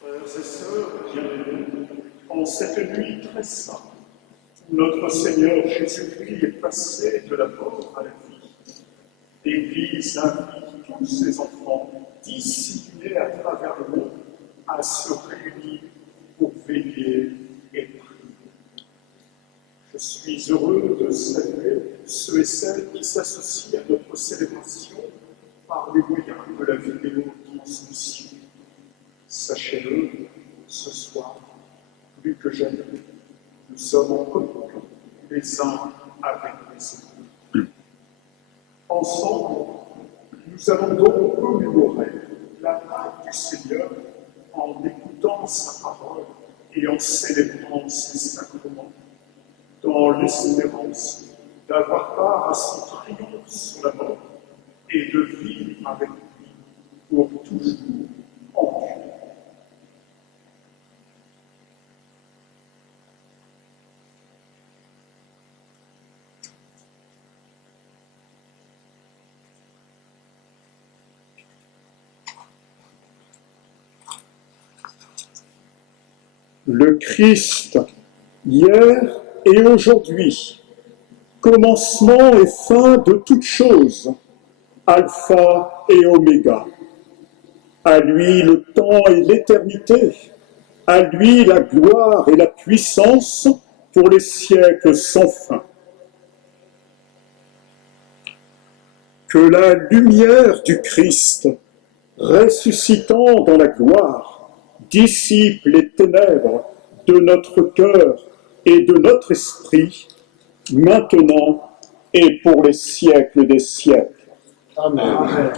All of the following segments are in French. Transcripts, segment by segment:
Frères et sœurs, bienvenue en cette nuit très sainte, où notre Seigneur Jésus-Christ est passé de la mort à la vie. L'Église invite tous ses enfants disséminés à travers le monde à se réunir pour veiller et prier. Je suis heureux de saluer ceux et celles qui s'associent à notre célébration par les moyens de la vidéo transmission. Sachez-le, ce soir, plus que jamais, nous sommes en communion les uns avec les autres. Ensemble, nous allons donc commémorer la Pâque du Seigneur en écoutant sa parole et en célébrant ses sacrements, dans l'espérance d'avoir part à son triomphe sur la mort et de vivre avec lui pour toujours en Dieu. Le Christ, hier et aujourd'hui, commencement et fin de toutes choses, alpha et oméga. À lui le temps et l'éternité, à lui la gloire et la puissance pour les siècles sans fin. Que la lumière du Christ, ressuscitant dans la gloire, dissipe les ténèbres de notre cœur et de notre esprit, maintenant et pour les siècles des siècles. Amen. Amen.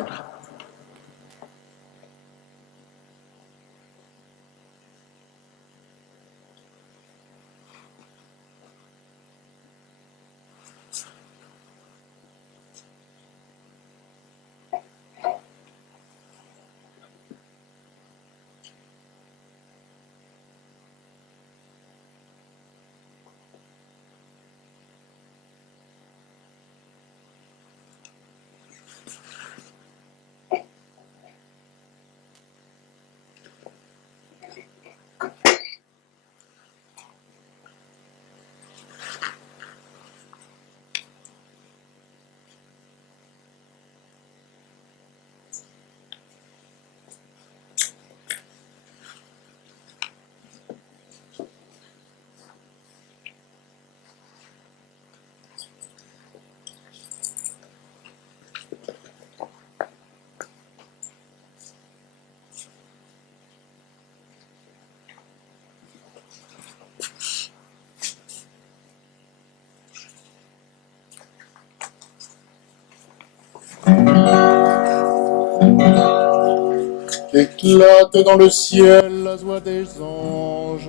Qu'éclate dans le ciel la joie des anges,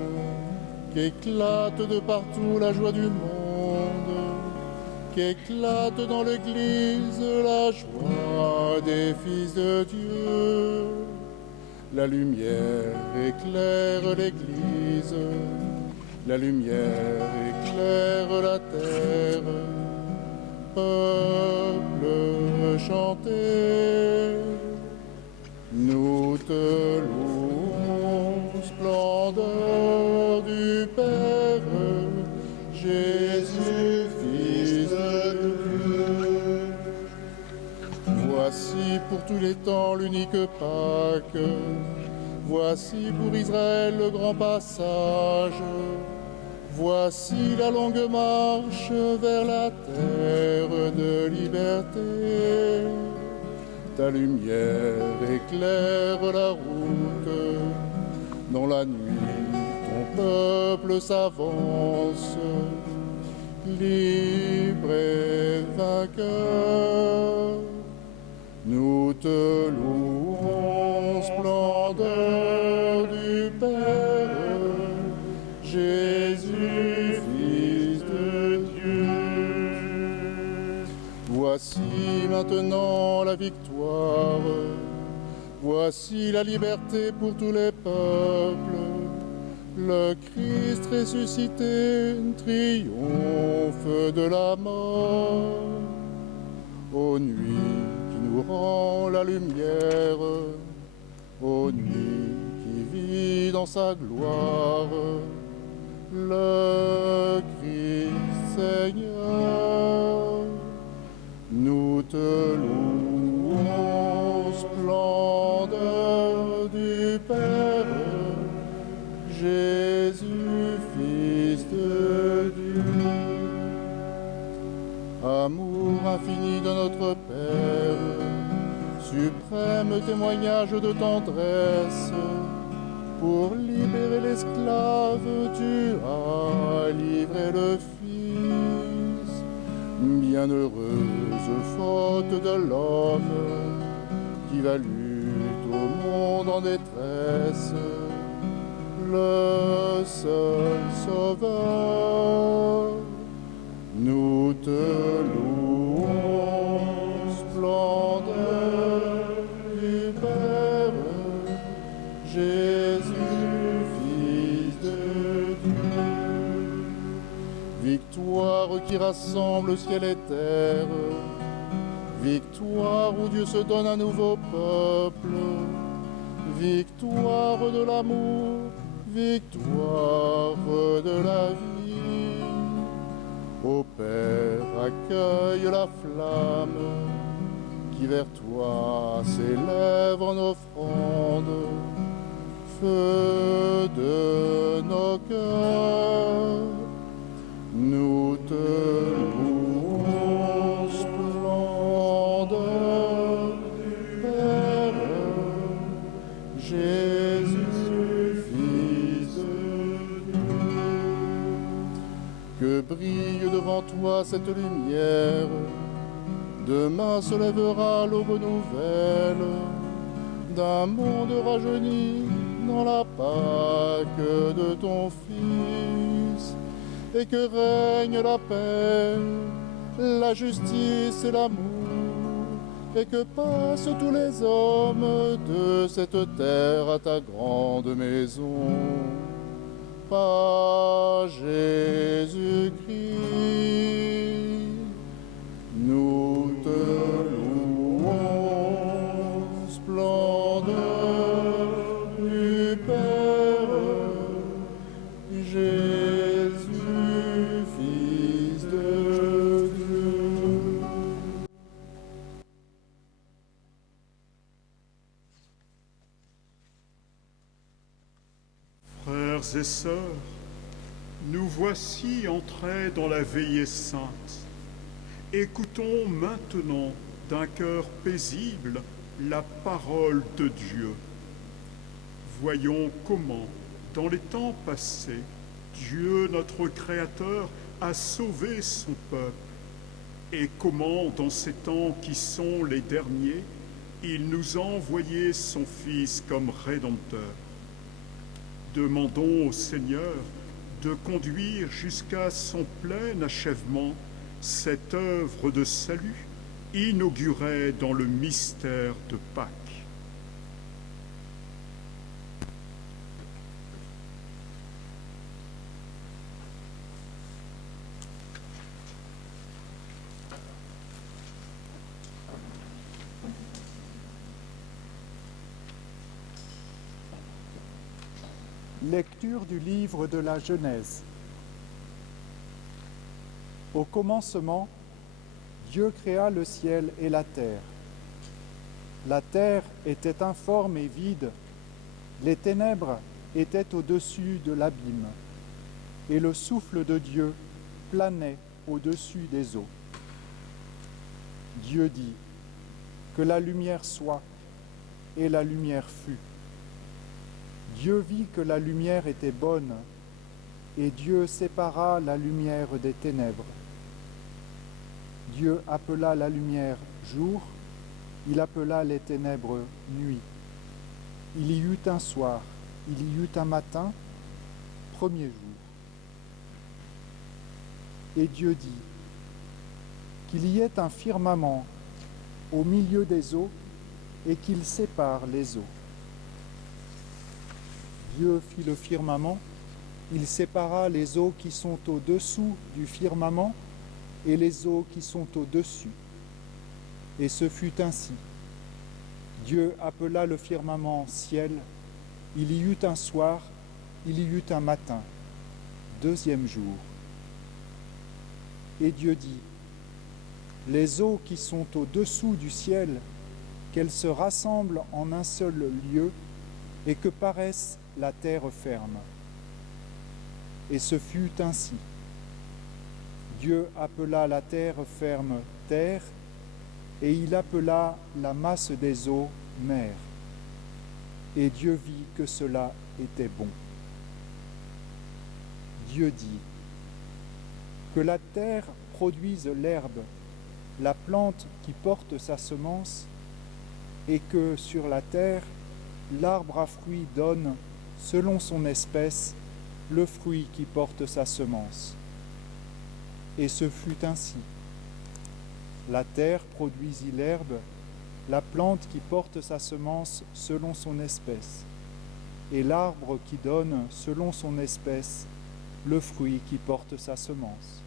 qu'éclate de partout la joie du monde, qu'éclate dans l'Église la joie des fils de Dieu. La lumière éclaire l'Église, la lumière éclaire la terre. Peuple, chantez, nous te louons, splendeur du Père, Jésus, Fils de Dieu. Voici pour tous les temps l'unique Pâque, voici pour Israël le grand passage, voici la longue marche vers la terre de liberté. Ta lumière éclaire la route, dans la nuit ton peuple s'avance, libre et vainqueur. Nous te louons, splendeur du Père, Jésus, Fils de Dieu. Voici maintenant la victoire, voici la liberté pour tous les peuples. Le Christ ressuscité triomphe de la mort. Ô nuit qui nous rend la lumière, ô nuit qui vit dans sa gloire, le Christ Seigneur, nous te louons, splendeur du Père, Jésus, Fils de Dieu. Amour infini de notre Père, suprême témoignage de tendresse, pour libérer l'esclave, tu as livré le Fils. Bienheureuse faute de l'homme qui valut au monde en détresse le seul Sauveur. Nous te louons, splendeur du Père, Jésus, Fils de Dieu. Victoire qui rassemble ciel et terre, victoire où Dieu se donne un nouveau peuple, victoire de l'amour, victoire de la vie. Ô Père, accueille la flamme qui vers toi s'élève en offrande, feu de nos cœurs, nous te louons, splendeur du Père, Jésus, Fils de Dieu. Que brille devant toi cette lumière, demain se lèvera l'aube nouvelle d'un monde rajeuni dans la Pâque de ton Fils, et que règne la paix, la justice et l'amour, et que passent tous les hommes de cette terre à ta grande maison. Par Jésus-Christ, nous te louons, splendeur du Père, Jésus, Fils de Dieu. Frères et sœurs, nous voici entrés dans la veillée sainte. Écoutons maintenant d'un cœur paisible la parole de Dieu. Voyons comment, dans les temps passés, Dieu, notre Créateur, a sauvé son peuple, et comment, dans ces temps qui sont les derniers, il nous a envoyé son Fils comme Rédempteur. Demandons au Seigneur de conduire jusqu'à son plein achèvement cette œuvre de salut inaugurée dans le mystère de Pâques. Lecture du livre de la Genèse. Au commencement, Dieu créa le ciel et la terre. La terre était informe et vide, les ténèbres étaient au-dessus de l'abîme, et le souffle de Dieu planait au-dessus des eaux. Dieu dit : que la lumière soit, et la lumière fut. Dieu vit que la lumière était bonne, et Dieu sépara la lumière des ténèbres. Dieu appela la lumière jour, il appela les ténèbres nuit. Il y eut un soir, il y eut un matin, premier jour. Et Dieu dit : qu'il y ait un firmament au milieu des eaux et qu'il sépare les eaux. Dieu fit le firmament, il sépara les eaux qui sont au-dessous du firmament et les eaux qui sont au-dessus. Et ce fut ainsi. Dieu appela le firmament ciel, il y eut un soir, il y eut un matin, deuxième jour. Et Dieu dit, les eaux qui sont au-dessous du ciel, qu'elles se rassemblent en un seul lieu et que paraisse la terre ferme. Et ce fut ainsi. Dieu appela la terre ferme terre, et il appela la masse des eaux mer. Et Dieu vit que cela était bon. Dieu dit, que la terre produise l'herbe, la plante qui porte sa semence, et que sur la terre, l'arbre à fruits donne, selon son espèce, le fruit qui porte sa semence. Et ce fut ainsi. La terre produisit l'herbe, la plante qui porte sa semence selon son espèce, et l'arbre qui donne, selon son espèce, le fruit qui porte sa semence.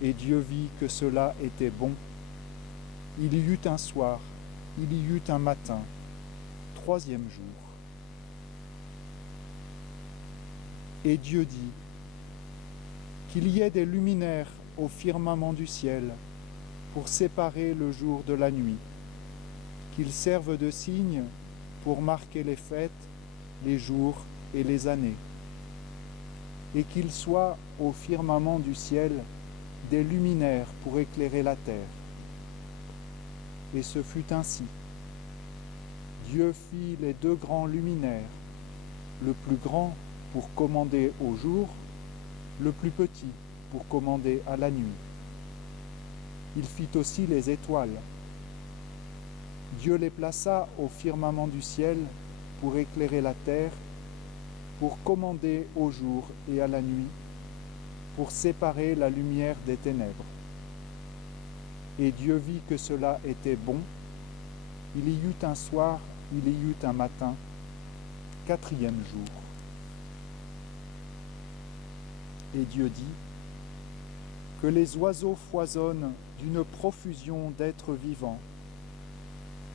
Et Dieu vit que cela était bon. Il y eut un soir, il y eut un matin, troisième jour. Et Dieu dit, qu'il y ait des luminaires au firmament du ciel pour séparer le jour de la nuit, qu'ils servent de signes pour marquer les fêtes, les jours et les années, et qu'il soit au firmament du ciel des luminaires pour éclairer la terre. Et ce fut ainsi. Dieu fit les deux grands luminaires, le plus grand pour commander au jour, le plus petit pour commander à la nuit. Il fit aussi les étoiles. Dieu les plaça au firmament du ciel pour éclairer la terre, pour commander au jour et à la nuit, pour séparer la lumière des ténèbres. Et Dieu vit que cela était bon. Il y eut un soir, il y eut un matin, quatrième jour. Et Dieu dit, que les oiseaux foisonnent d'une profusion d'êtres vivants,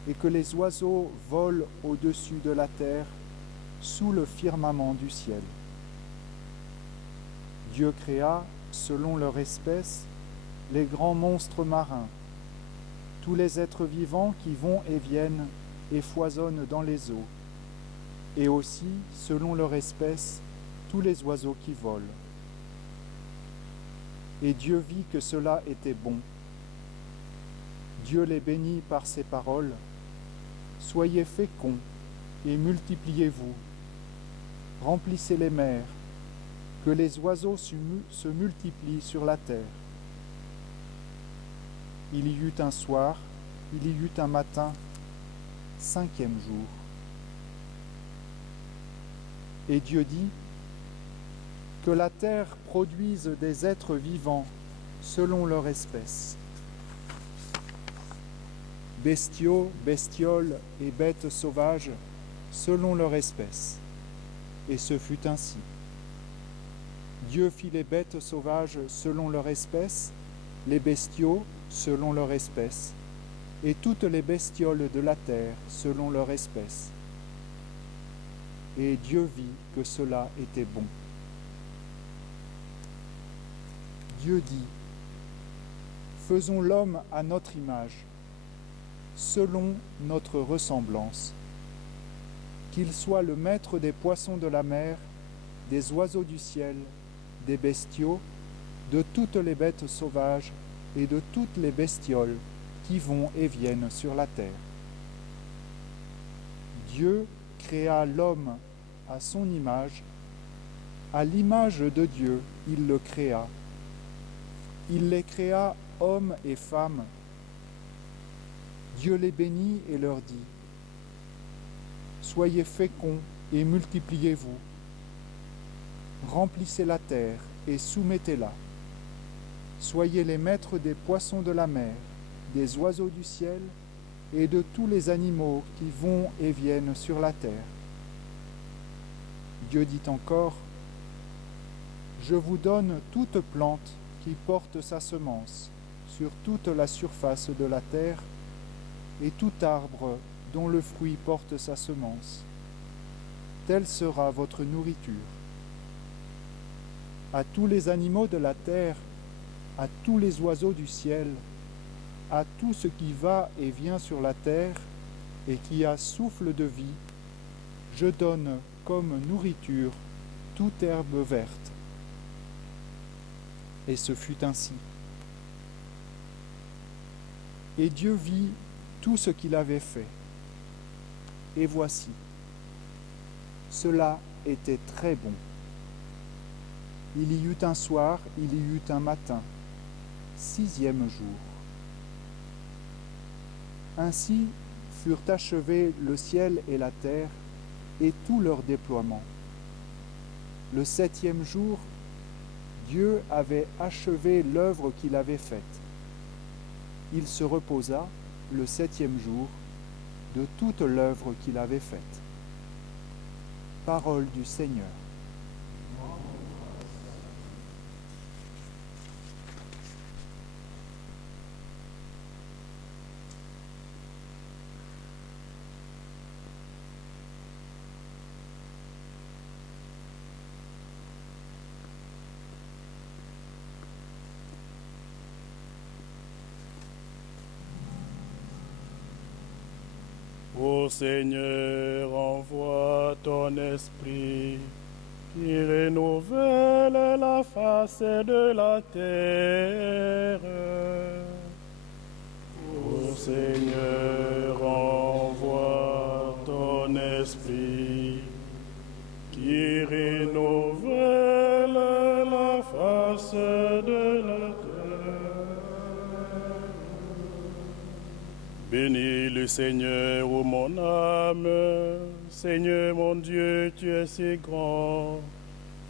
et que les oiseaux volent au-dessus de la terre, sous le firmament du ciel. Dieu créa, selon leur espèce, les grands monstres marins, tous les êtres vivants qui vont et viennent et foisonnent dans les eaux, et aussi, selon leur espèce, tous les oiseaux qui volent. Et Dieu vit que cela était bon. Dieu les bénit par ses paroles. Soyez féconds et multipliez-vous. Remplissez les mers, que les oiseaux se multiplient sur la terre. Il y eut un soir, il y eut un matin, cinquième jour. Et Dieu dit, que la terre produise des êtres vivants selon leur espèce. Bestiaux, bestioles et bêtes sauvages selon leur espèce. Et ce fut ainsi. Dieu fit les bêtes sauvages selon leur espèce, les bestiaux selon leur espèce, et toutes les bestioles de la terre selon leur espèce. Et Dieu vit que cela était bon. Dieu dit, faisons l'homme à notre image, selon notre ressemblance, qu'il soit le maître des poissons de la mer, des oiseaux du ciel, des bestiaux, de toutes les bêtes sauvages et de toutes les bestioles qui vont et viennent sur la terre. Dieu créa l'homme à son image, à l'image de Dieu, il le créa. Il les créa hommes et femmes. Dieu les bénit et leur dit, soyez féconds et multipliez-vous. Remplissez la terre et soumettez-la. Soyez les maîtres des poissons de la mer, des oiseaux du ciel et de tous les animaux qui vont et viennent sur la terre. Dieu dit encore, je vous donne toute plante qui porte sa semence sur toute la surface de la terre et tout arbre dont le fruit porte sa semence. Telle sera votre nourriture. À tous les animaux de la terre, à tous les oiseaux du ciel, à tout ce qui va et vient sur la terre et qui a souffle de vie, je donne comme nourriture toute herbe verte. Et ce fut ainsi. Et Dieu vit tout ce qu'il avait fait. Et voici, cela était très bon. Il y eut un soir, il y eut un matin, 6e jour. Ainsi furent achevés le ciel et la terre et tout leur déploiement. Le 7e jour, Dieu avait achevé l'œuvre qu'il avait faite. Il se reposa le 7e jour de toute l'œuvre qu'il avait faite. Parole du Seigneur. Ô Seigneur, envoie ton esprit qui renouvelle la face de la terre. Ô Seigneur, envoie ton esprit qui renouvelle la face de la terre. Bénis le Seigneur, ô mon âme. Seigneur mon Dieu, tu es si grand.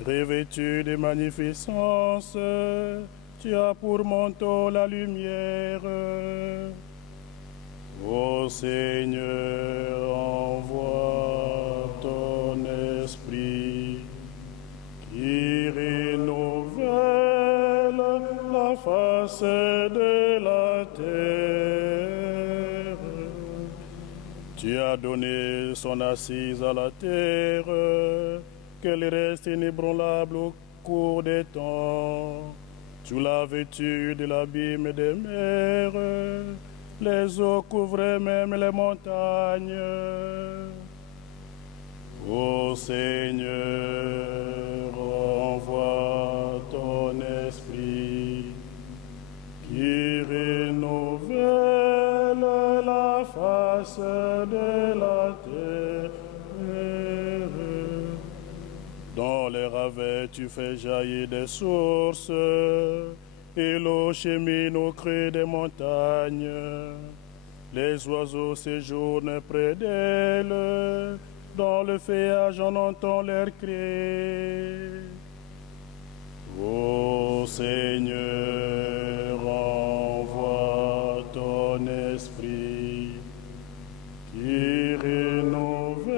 Revêtu de magnificence, tu as pour manteau la lumière. Ô Seigneur, envoie ton esprit qui renouvelle la face de la terre. Tu as donné son assise à la terre, qu'elle reste inébranlable au cours des temps. Tu l'as vêtue de l'abîme des mers, les eaux couvraient même les montagnes. Ô Seigneur, envoie ton esprit qui renouvelle la face de la terre. Dans les ravins, tu fais jaillir des sources, et l'eau chemine au creux des montagnes. Les oiseaux séjournent près d'elle, dans le feuillage on entend leur cri. Ô Seigneur, envoie ton esprit qui renouvelle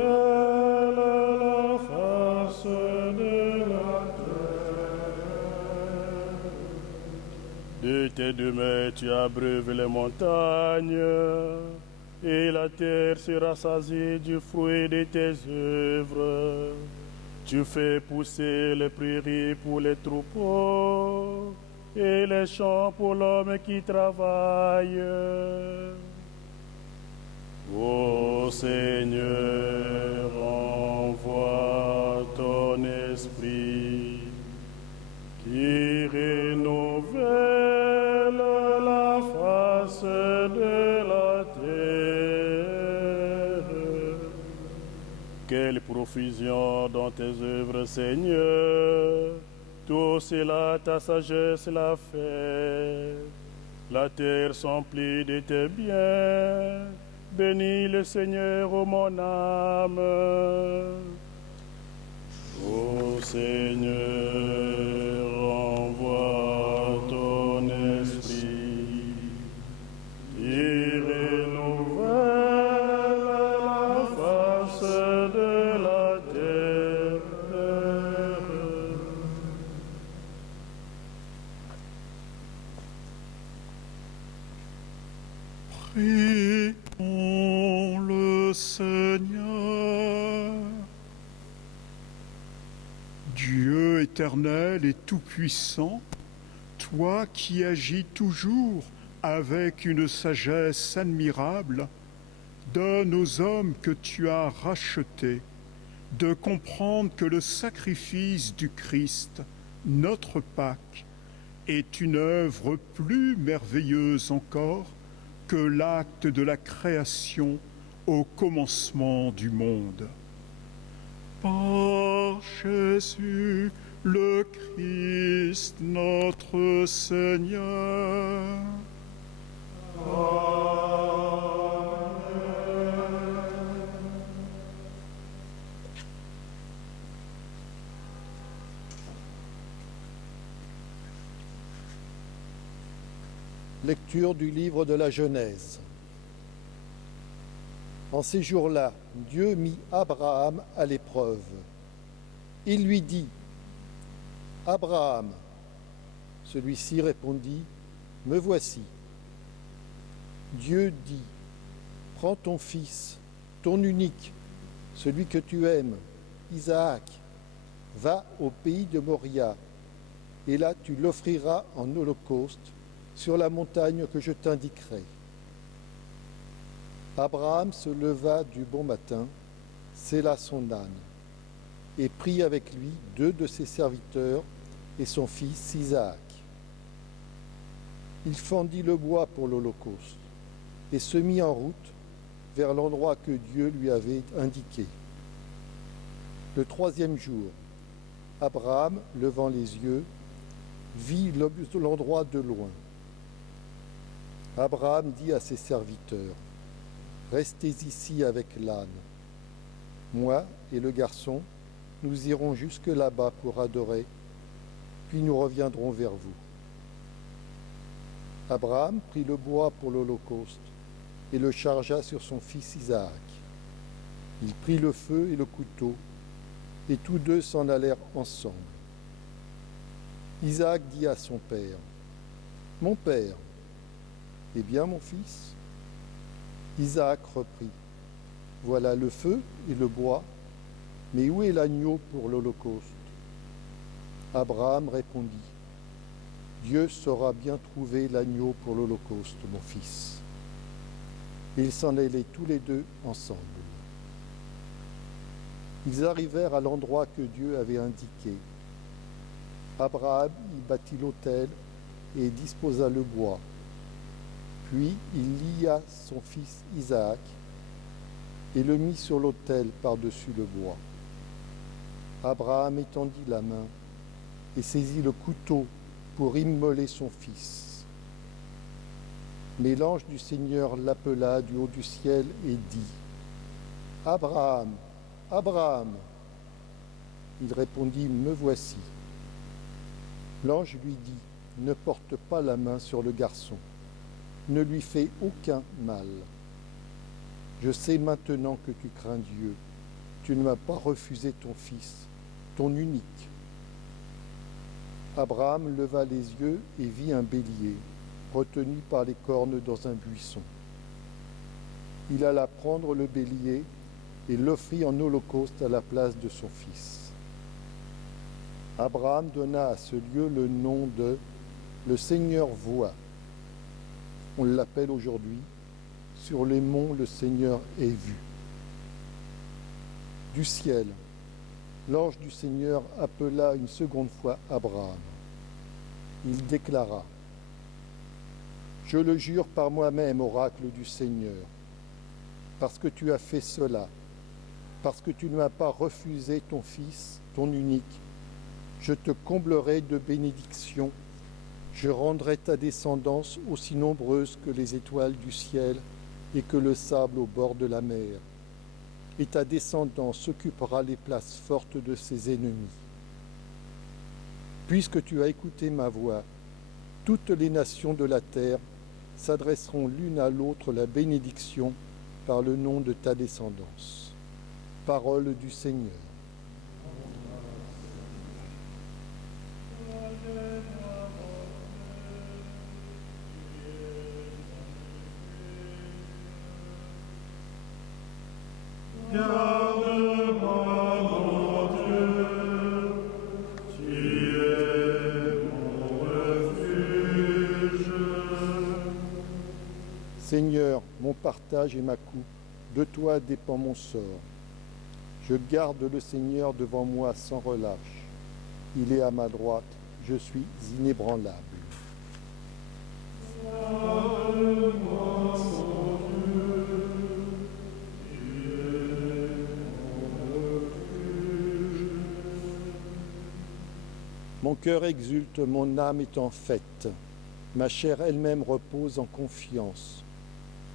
la face de la terre. De tes deux mains tu abreuves les montagnes, et la terre se rassasie du fruit de tes œuvres. Tu fais pousser les prairies pour les troupeaux et les champs pour l'homme qui travaille. Ô Seigneur, envoie ton esprit qui renouvelle la face de la terre. Quelle profusion dans tes œuvres, Seigneur! Tout cela, ta sagesse l'a fait. La terre s'emplit de tes biens. Bénis le Seigneur, ô mon âme. Ô Seigneur, envoie ton Prions le Seigneur. Dieu éternel et tout-puissant, toi qui agis toujours avec une sagesse admirable, donne aux hommes que tu as rachetés de comprendre que le sacrifice du Christ, notre Pâque, est une œuvre plus merveilleuse encore que l'acte de la création au commencement du monde. Par Jésus le Christ, notre Seigneur. Lecture du livre de la Genèse. En ces jours-là, Dieu mit Abraham à l'épreuve. Il lui dit : « Abraham !» Celui-ci répondit : « Me voici. » Dieu dit : « Prends ton fils, ton unique, celui que tu aimes, Isaac, va au pays de Moria, et là tu l'offriras en holocauste sur la montagne que je t'indiquerai. » Abraham se leva du bon matin, sella son âne, et prit avec lui 2 de ses serviteurs et son fils Isaac. Il fendit le bois pour l'holocauste et se mit en route vers l'endroit que Dieu lui avait indiqué. Le 3e jour, Abraham, levant les yeux, vit l'endroit de loin. Abraham dit à ses serviteurs : « Restez ici avec l'âne. Moi et le garçon, nous irons jusque là-bas pour adorer, puis nous reviendrons vers vous. » Abraham prit le bois pour l'holocauste et le chargea sur son fils Isaac. Il prit le feu et le couteau, et tous 2 s'en allèrent ensemble. Isaac dit à son père : « Mon père !» « Eh bien, mon fils ?» Isaac reprit : « Voilà le feu et le bois, mais où est l'agneau pour l'holocauste ?» Abraham répondit : « Dieu saura bien trouver l'agneau pour l'holocauste, mon fils. » Et ils s'en allaient tous les 2 ensemble. Ils arrivèrent à l'endroit que Dieu avait indiqué. Abraham y bâtit l'autel et disposa le bois. Puis il lia son fils Isaac et le mit sur l'autel par-dessus le bois. Abraham étendit la main et saisit le couteau pour immoler son fils. Mais l'ange du Seigneur l'appela du haut du ciel et dit : « Abraham, Abraham !» Il répondit : « Me voici. » L'ange lui dit : « Ne porte pas la main sur le garçon. Ne lui fais aucun mal. Je sais maintenant que tu crains Dieu. Tu ne m'as pas refusé ton fils, ton unique. » Abraham leva les yeux et vit un bélier, retenu par les cornes dans un buisson. Il alla prendre le bélier et l'offrit en holocauste à la place de son fils. Abraham donna à ce lieu le nom de « Le Seigneur voit ». On l'appelle aujourd'hui « Sur les monts, le Seigneur est vu ». Du ciel, l'ange du Seigneur appela une seconde fois Abraham. Il déclara : « Je le jure par moi-même, oracle du Seigneur, parce que tu as fait cela, parce que tu ne m'as pas refusé ton fils, ton unique, je te comblerai de bénédictions. Je rendrai ta descendance aussi nombreuse que les étoiles du ciel et que le sable au bord de la mer. Et ta descendance occupera les places fortes de ses ennemis. Puisque tu as écouté ma voix, toutes les nations de la terre s'adresseront l'une à l'autre la bénédiction par le nom de ta descendance. » Parole du Seigneur. Seigneur, mon partage et ma coupe, de toi dépend mon sort. Je garde le Seigneur devant moi sans relâche. Il est à ma droite, je suis inébranlable. Mon cœur exulte, mon âme est en fête. Ma chair elle-même repose en confiance.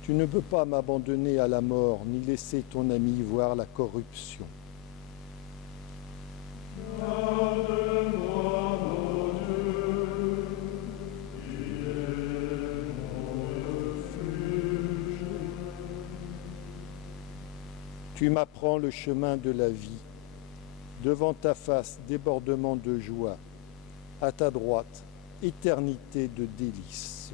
Tu ne peux pas m'abandonner à la mort, ni laisser ton ami voir la corruption. Tu m'apprends le chemin de la vie. Devant ta face, débordement de joie. À ta droite, éternité de délices.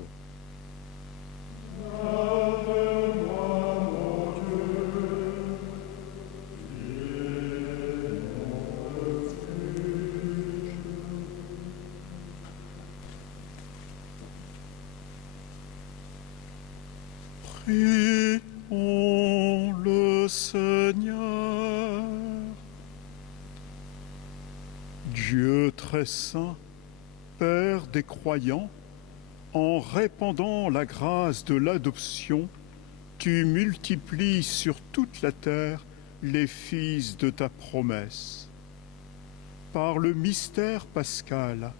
Prions le Seigneur. Dieu très saint, Père des croyants, en répandant la grâce de l'adoption, tu multiplies sur toute la terre les fils de ta promesse. Par le mystère pascal,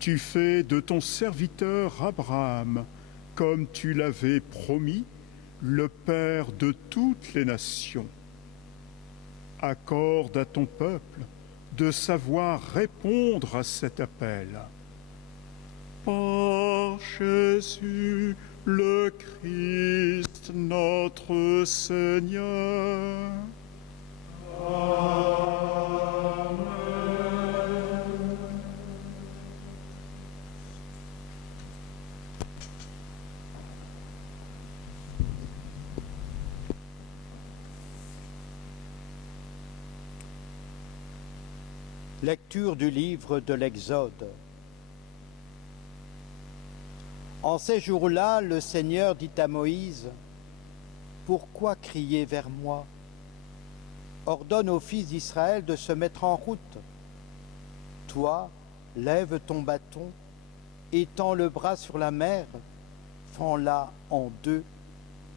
tu fais de ton serviteur Abraham, comme tu l'avais promis, le Père de toutes les nations. Accorde à ton peuple de savoir répondre à cet appel. Par Jésus le Christ, notre Seigneur. Amen. Lecture du livre de l'Exode. En ces jours-là, le Seigneur dit à Moïse, « Pourquoi crier vers moi? Ordonne aux fils d'Israël de se mettre en route. Toi, lève ton bâton, étends le bras sur la mer, fends-la en deux,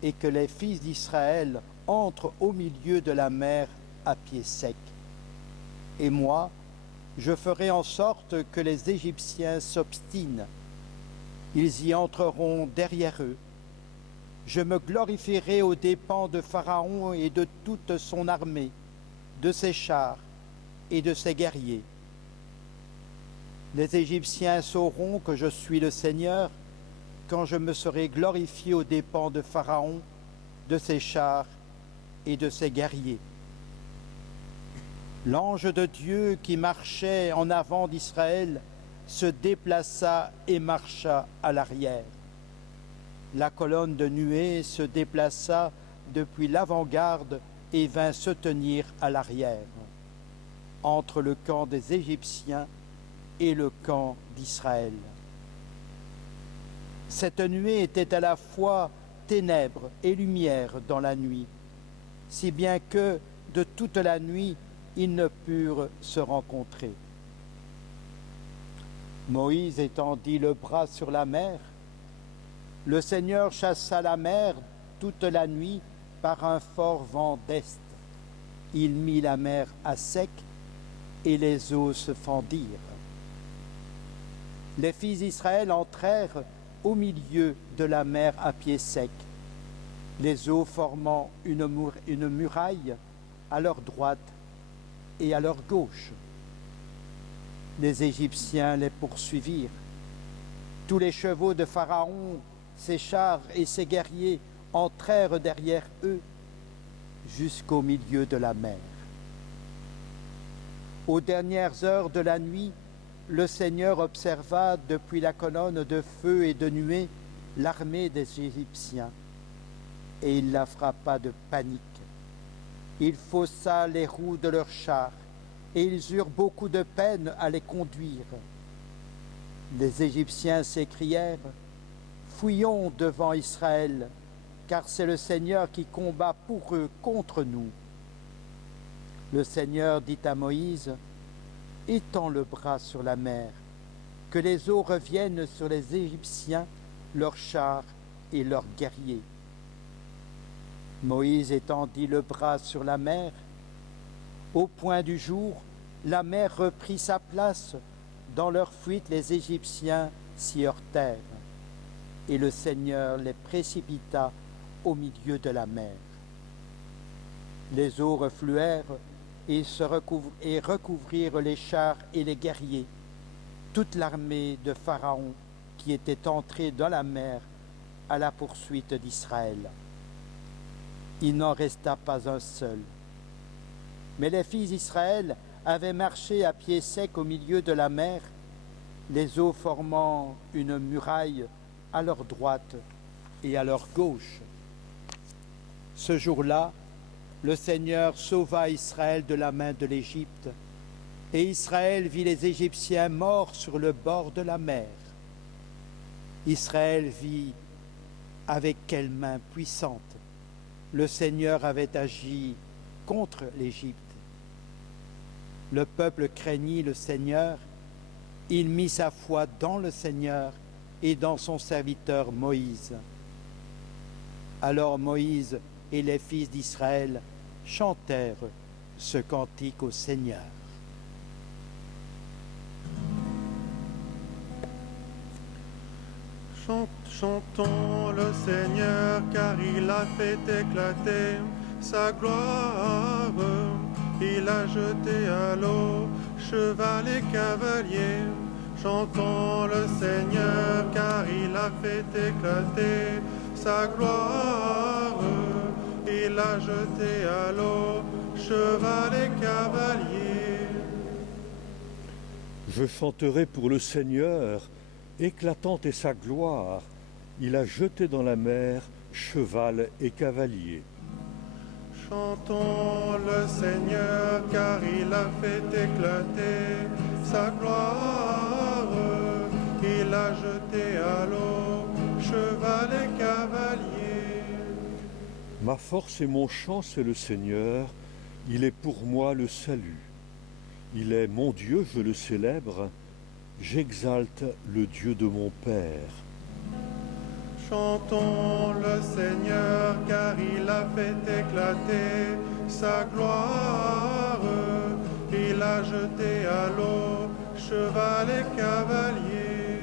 et que les fils d'Israël entrent au milieu de la mer à pied sec. Et moi, je ferai en sorte que les Égyptiens s'obstinent. Ils y entreront derrière eux. Je me glorifierai aux dépens de Pharaon et de toute son armée, de ses chars et de ses guerriers. Les Égyptiens sauront que je suis le Seigneur quand je me serai glorifié aux dépens de Pharaon, de ses chars et de ses guerriers. » L'ange de Dieu qui marchait en avant d'Israël se déplaça et marcha à l'arrière. La colonne de nuée se déplaça depuis l'avant-garde et vint se tenir à l'arrière, entre le camp des Égyptiens et le camp d'Israël. Cette nuée était à la fois ténèbres et lumière dans la nuit, si bien que de toute la nuit, ils ne purent se rencontrer. Moïse étendit le bras sur la mer. Le Seigneur chassa la mer toute la nuit par un fort vent d'est. Il mit la mer à sec et les eaux se fendirent. Les fils d'Israël entrèrent au milieu de la mer à pied sec, les eaux formant une muraille à leur droite et à leur gauche. Les Égyptiens les poursuivirent. Tous les chevaux de Pharaon, ses chars et ses guerriers entrèrent derrière eux jusqu'au milieu de la mer. Aux dernières heures de la nuit, le Seigneur observa depuis la colonne de feu et de nuée l'armée des Égyptiens, et il la frappa de panique. Il faussa les roues de leurs chars, et ils eurent beaucoup de peine à les conduire. Les Égyptiens s'écrièrent « Fuyons devant Israël, car c'est le Seigneur qui combat pour eux contre nous. Le Seigneur dit à Moïse, « Étends le bras sur la mer, que les eaux reviennent sur les Égyptiens, leurs chars et leurs guerriers. » Moïse étendit le bras sur la mer. Au point du jour, la mer reprit sa place. Dans leur fuite, les Égyptiens s'y heurtèrent, et le Seigneur les précipita au milieu de la mer. Les eaux refluèrent et recouvrirent les chars et les guerriers, toute l'armée de Pharaon qui était entrée dans la mer à la poursuite d'Israël. Il n'en resta pas un seul. Mais les fils d'Israël avaient marché à pied sec au milieu de la mer, les eaux formant une muraille à leur droite et à leur gauche. Ce jour-là, le Seigneur sauva Israël de la main de l'Égypte, et Israël vit les Égyptiens morts sur le bord de la mer. Israël vit avec quelle main puissante le Seigneur avait agi contre l'Égypte. Le peuple craignit le Seigneur, il mit sa foi dans le Seigneur et dans son serviteur Moïse. Alors Moïse et les fils d'Israël chantèrent ce cantique au Seigneur. Chantons le Seigneur, car il a fait éclater sa gloire. Il a jeté à l'eau cheval et cavalier. Chantons le Seigneur, car il a fait éclater sa gloire. Il a jeté à l'eau cheval et cavalier. Je chanterai pour le Seigneur, éclatante est sa gloire. Il a jeté dans la mer cheval et cavalier. Chantons le Seigneur, car il a fait éclater sa gloire. Il a jeté à l'eau cheval et cavalier. Ma force et mon chant, c'est le Seigneur. Il est pour moi le salut. Il est mon Dieu, je le célèbre. J'exalte le Dieu de mon Père. Chantons le Seigneur, car il a fait éclater sa gloire. Il a jeté à l'eau cheval et cavalier.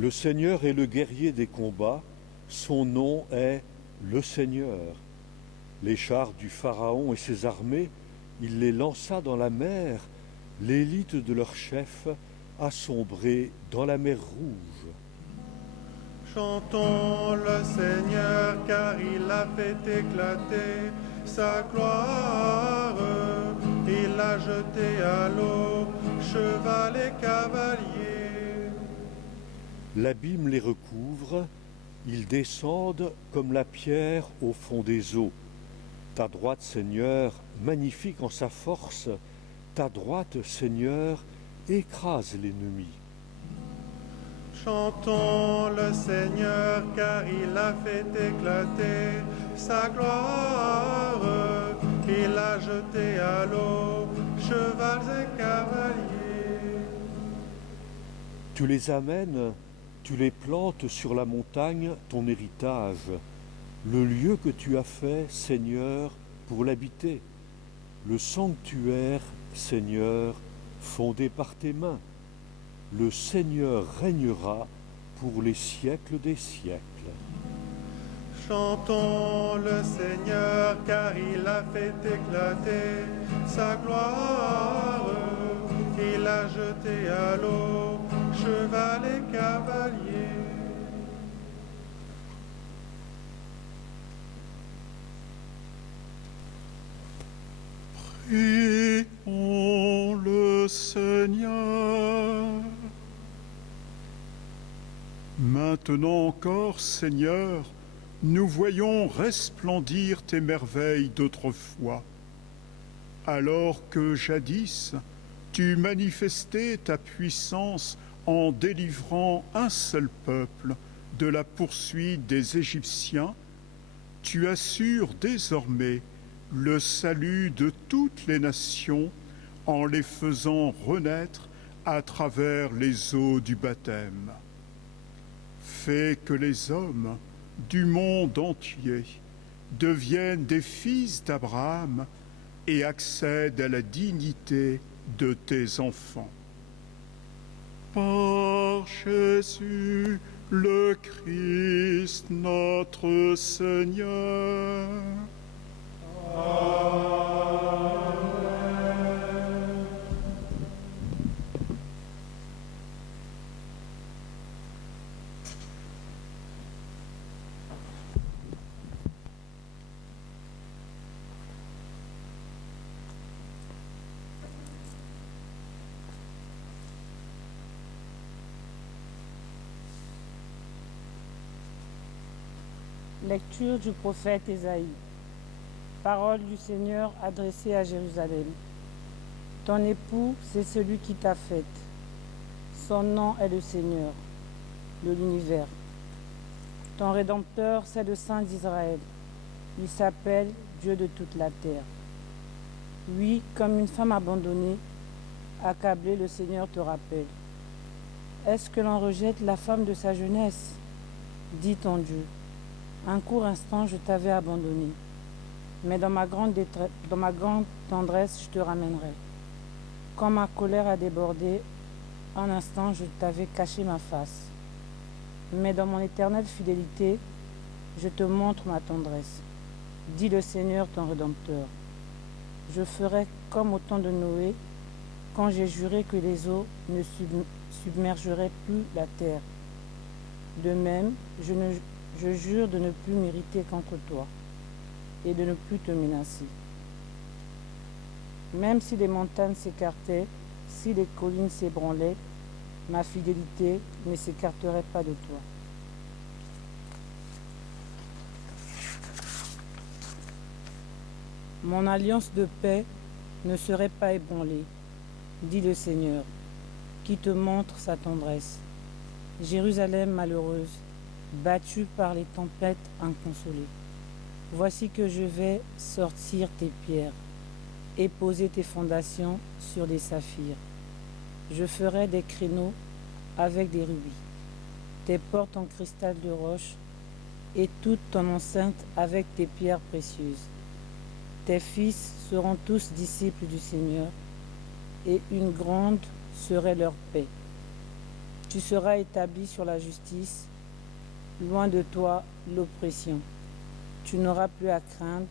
Le Seigneur est le guerrier des combats. Son nom est le Seigneur. Les chars du Pharaon et ses armées, il les lança dans la mer. L'élite de leur chef assombrée dans la mer Rouge. Chantons le Seigneur, car il a fait éclater sa gloire. Il a jeté à l'eau cheval et cavalier. L'abîme les recouvre, ils descendent comme la pierre au fond des eaux. Ta droite, Seigneur, magnifique en sa force, ta droite, Seigneur, écrase l'ennemi. Chantons le Seigneur, car il a fait éclater sa gloire. Il a jeté à l'eau chevals et cavaliers. Tu les amènes, tu les plantes sur la montagne, ton héritage, le lieu que tu as fait, Seigneur, pour l'habiter, le sanctuaire, Seigneur, fondé par tes mains. Le Seigneur régnera pour les siècles des siècles. Chantons le Seigneur, car il a fait éclater sa gloire. Il a jeté à l'eau cheval et cavalier. Prions le Seigneur. Maintenant encore, Seigneur, nous voyons resplendir tes merveilles d'autrefois. Alors que jadis, tu manifestais ta puissance en délivrant un seul peuple de la poursuite des Égyptiens tu assures désormais le salut de toutes les nations en les faisant renaître à travers les eaux du baptême. Fais que les hommes du monde entier deviennent des fils d'Abraham et accèdent à la dignité de tes enfants. Par Jésus le Christ notre Seigneur. Lecture du prophète Ésaïe. Parole du Seigneur adressée à Jérusalem. Ton époux, c'est celui qui t'a faite. Son nom est le Seigneur, de l'univers. Ton Rédempteur, c'est le Saint d'Israël. Il s'appelle Dieu de toute la terre. Oui, comme une femme abandonnée, accablée, le Seigneur te rappelle. Est-ce que l'on rejette la femme de sa jeunesse? Dit ton Dieu. Un court instant, je t'avais abandonné, mais dans ma grande tendresse, je te ramènerai. Quand ma colère a débordé, un instant, je t'avais caché ma face. Mais dans mon éternelle fidélité, je te montre ma tendresse. Dit le Seigneur, ton Rédempteur. Je ferai comme au temps de Noé, quand j'ai juré que les eaux ne submergeraient plus la terre. De même, je jure de ne plus m'irriter contre toi et de ne plus te menacer. Même si les montagnes s'écartaient, si les collines s'ébranlaient, ma fidélité ne s'écarterait pas de toi. Mon alliance de paix ne serait pas ébranlée, dit le Seigneur, qui te montre sa tendresse. Jérusalem malheureuse, battue par les tempêtes inconsolées. Voici que je vais sortir tes pierres et poser tes fondations sur des saphirs. Je ferai des créneaux avec des rubis, tes portes en cristal de roche et toute ton enceinte avec tes pierres précieuses. Tes fils seront tous disciples du Seigneur et une grande serait leur paix. Tu seras établi sur la justice, loin de toi l'oppression. Tu n'auras plus à craindre,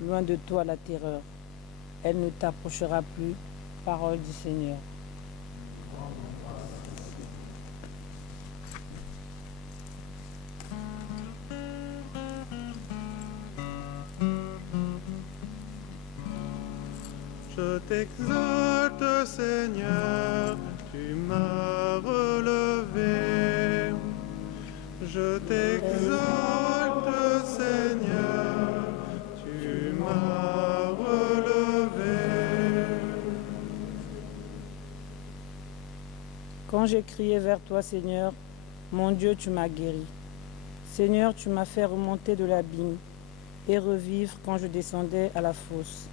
loin de toi la terreur. Elle ne t'approchera plus, parole du Seigneur. Je t'exalte, Seigneur, tu m'as relevé. Je t'exalte, Seigneur, tu m'as relevé. Quand j'ai crié vers toi, Seigneur, mon Dieu, tu m'as guéri. Seigneur, tu m'as fait remonter de l'abîme et revivre quand je descendais à la fosse.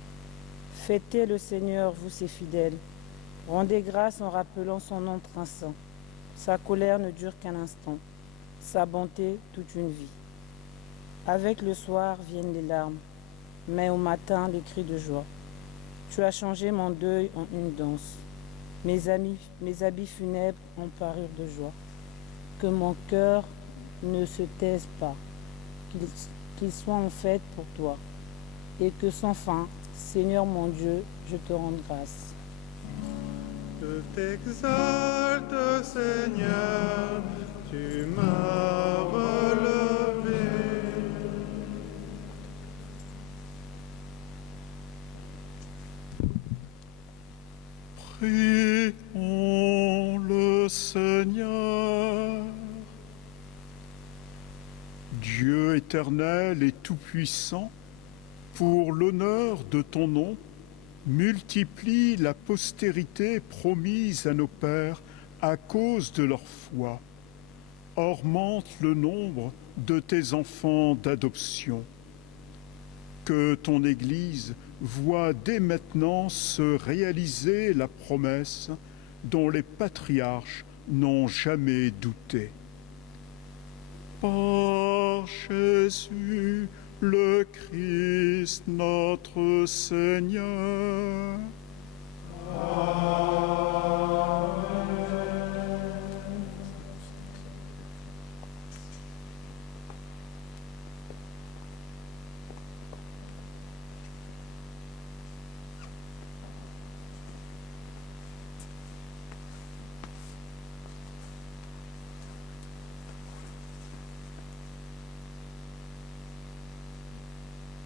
Fêtez le Seigneur, vous ses fidèles. Rendez grâce en rappelant son nom trinçant. Sa colère ne dure qu'un instant, sa bonté toute une vie. Avec le soir viennent les larmes, mais au matin les cris de joie. Tu as changé mon deuil en une danse. Mes habits funèbres en parure de joie. Que mon cœur ne se taise pas, qu'il soit en fête pour toi, et que sans fin, Seigneur mon Dieu, je te rende grâce. Je t'exalte, Seigneur, tu m'as relevé. Prions le Seigneur. Dieu éternel et tout-puissant, pour l'honneur de ton nom, multiplie la postérité promise à nos pères à cause de leur foi. Augmente le nombre de tes enfants d'adoption. Que ton Église voit dès maintenant se réaliser la promesse dont les patriarches n'ont jamais douté. Par Jésus le Christ notre Seigneur.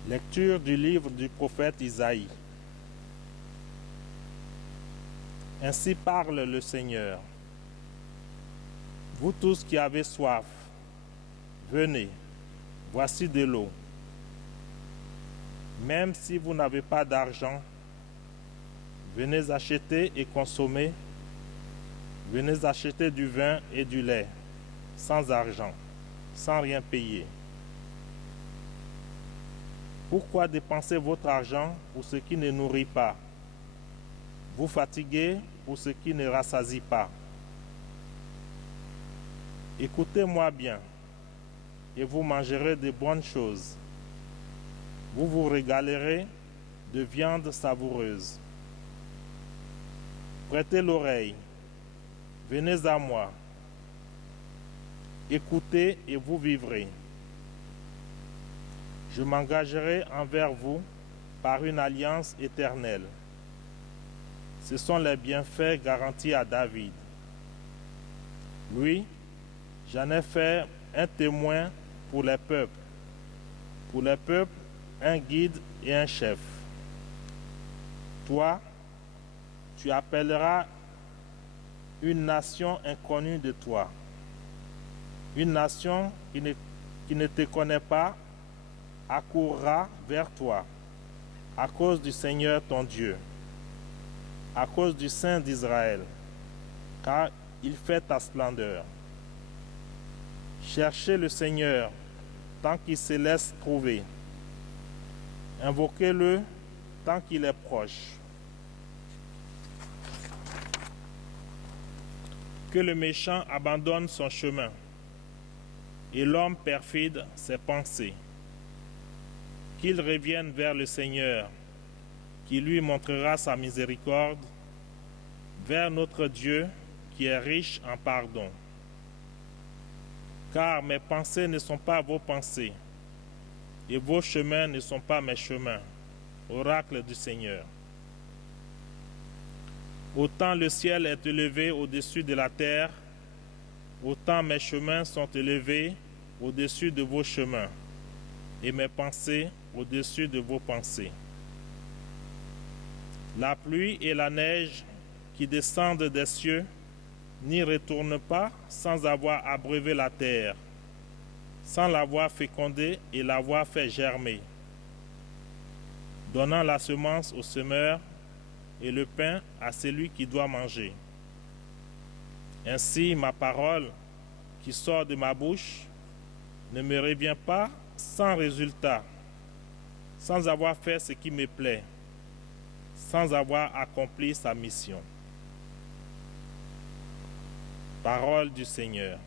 Lecture du livre du prophète Isaïe. Ainsi parle le Seigneur. Vous tous qui avez soif, venez, voici de l'eau. Même si vous n'avez pas d'argent, venez acheter et consommer. Venez acheter du vin et du lait, sans argent, sans rien payer. Pourquoi dépenser votre argent pour ce qui ne nourrit pas, vous fatiguer pour ce qui ne rassasie pas? Écoutez-moi bien, et vous mangerez de bonnes choses. Vous vous régalerez de viande savoureuse. Prêtez l'oreille, venez à moi. Écoutez et vous vivrez. Je m'engagerai envers vous par une alliance éternelle. Ce sont les bienfaits garantis à David. Lui, j'en ai fait un témoin pour les peuples. Pour les peuples, un guide et un chef. Toi, tu appelleras une nation inconnue de toi. Une nation qui ne te connaît pas accourra vers toi à cause du Seigneur ton Dieu, à cause du Saint d'Israël, car il fait ta splendeur. Cherchez le Seigneur tant qu'il se laisse trouver. Invoquez-le tant qu'il est proche. Que le méchant abandonne son chemin et l'homme perfide ses pensées. Qu'il revienne vers le Seigneur, qui lui montrera sa miséricorde, vers notre Dieu, qui est riche en pardon. Car mes pensées ne sont pas vos pensées, et vos chemins ne sont pas mes chemins, oracle du Seigneur. Autant le ciel est élevé au-dessus de la terre, autant mes chemins sont élevés au-dessus de vos chemins, et mes pensées au-dessus de vos pensées. La pluie et la neige qui descendent des cieux n'y retournent pas sans avoir abreuvé la terre, sans l'avoir fécondée et l'avoir fait germer, donnant la semence au semeur et le pain à celui qui doit manger. Ainsi, ma parole qui sort de ma bouche ne me revient pas sans résultat, sans avoir fait ce qui me plaît, sans avoir accompli sa mission. Parole du Seigneur.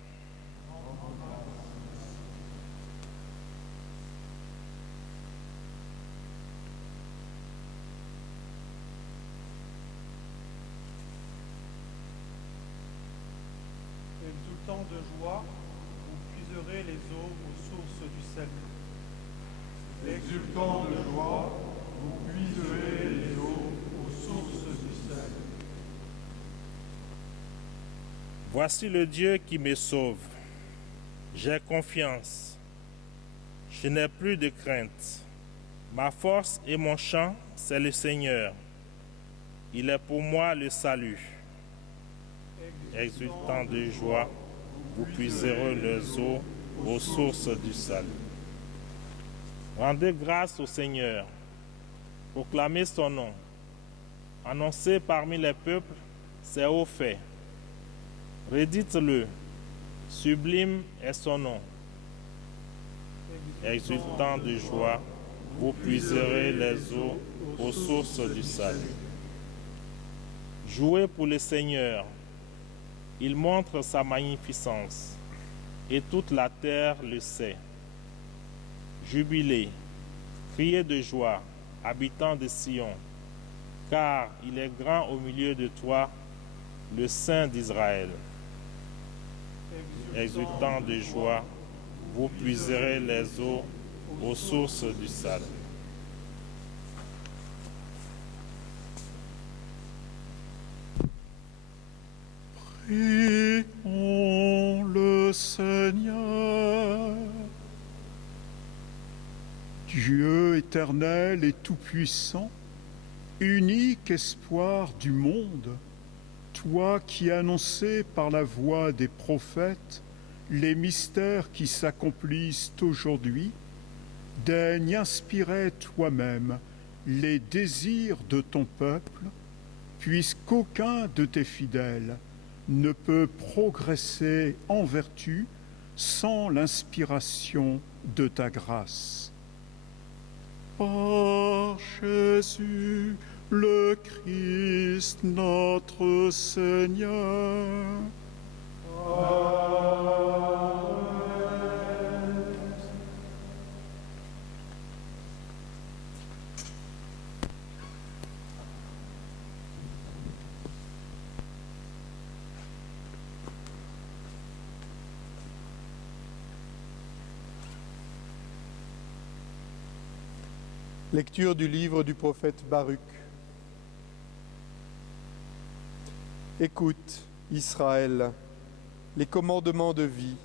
Exultant de joie, vous puiserez les eaux aux sources du salut. Exultant de joie, vous puiserez les eaux aux sources du salut. Voici le Dieu qui me sauve. J'ai confiance. Je n'ai plus de crainte. Ma force et mon chant, c'est le Seigneur. Il est pour moi le salut. Exultant de joie, vous puiserez les eaux aux sources du salut. Rendez grâce au Seigneur. Proclamez son nom. Annoncez parmi les peuples ses hauts faits. Redites-le. Sublime est son nom. Exultant de joie, vous puiserez les eaux aux sources du salut. Jouez pour le Seigneur, il montre sa magnificence, et toute la terre le sait. Jubilez, criez de joie, habitants de Sion, car il est grand au milieu de toi, le Saint d'Israël. Exultant de joie, vous puiserez les eaux aux sources du salut. Prions le Seigneur. Dieu éternel et tout-puissant, unique espoir du monde, toi qui annonçais par la voix des prophètes les mystères qui s'accomplissent aujourd'hui, daigne inspirer toi-même les désirs de ton peuple, puisqu'aucun de tes fidèles ne peut progresser en vertu sans l'inspiration de ta grâce. Par Jésus le Christ notre Seigneur. Amen. Lecture du livre du prophète Baruch. Écoute, Israël, les commandements de vie.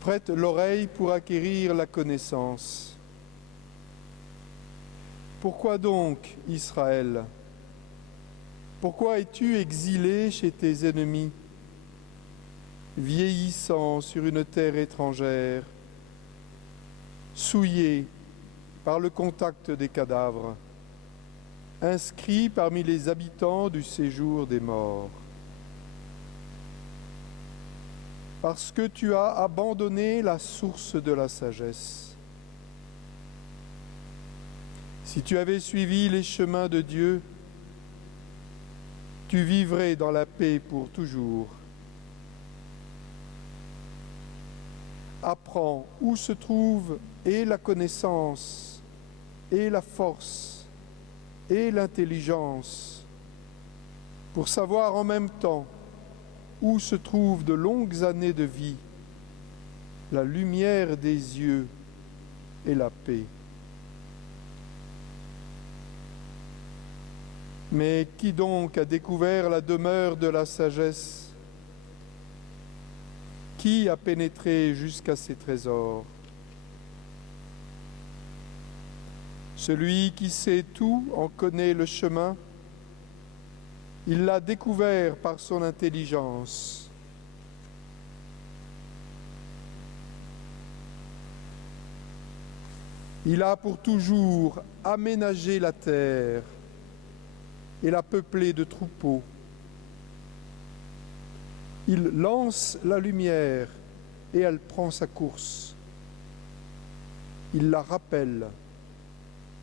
Prête l'oreille pour acquérir la connaissance. Pourquoi donc, Israël? Pourquoi es-tu exilé chez tes ennemis, vieillissant sur une terre étrangère, souillé par le contact des cadavres, inscrit parmi les habitants du séjour des morts? Parce que tu as abandonné la source de la sagesse. Si tu avais suivi les chemins de Dieu, tu vivrais dans la paix pour toujours. Apprends où se trouve et la connaissance, et la force, et l'intelligence, pour savoir en même temps où se trouvent de longues années de vie, la lumière des yeux et la paix. Mais qui donc a découvert la demeure de la sagesse? Qui a pénétré jusqu'à ses trésors? Celui qui sait tout en connaît le chemin. Il l'a découvert par son intelligence. Il a pour toujours aménagé la terre et l'a peuplée de troupeaux. Il lance la lumière et elle prend sa course. Il la rappelle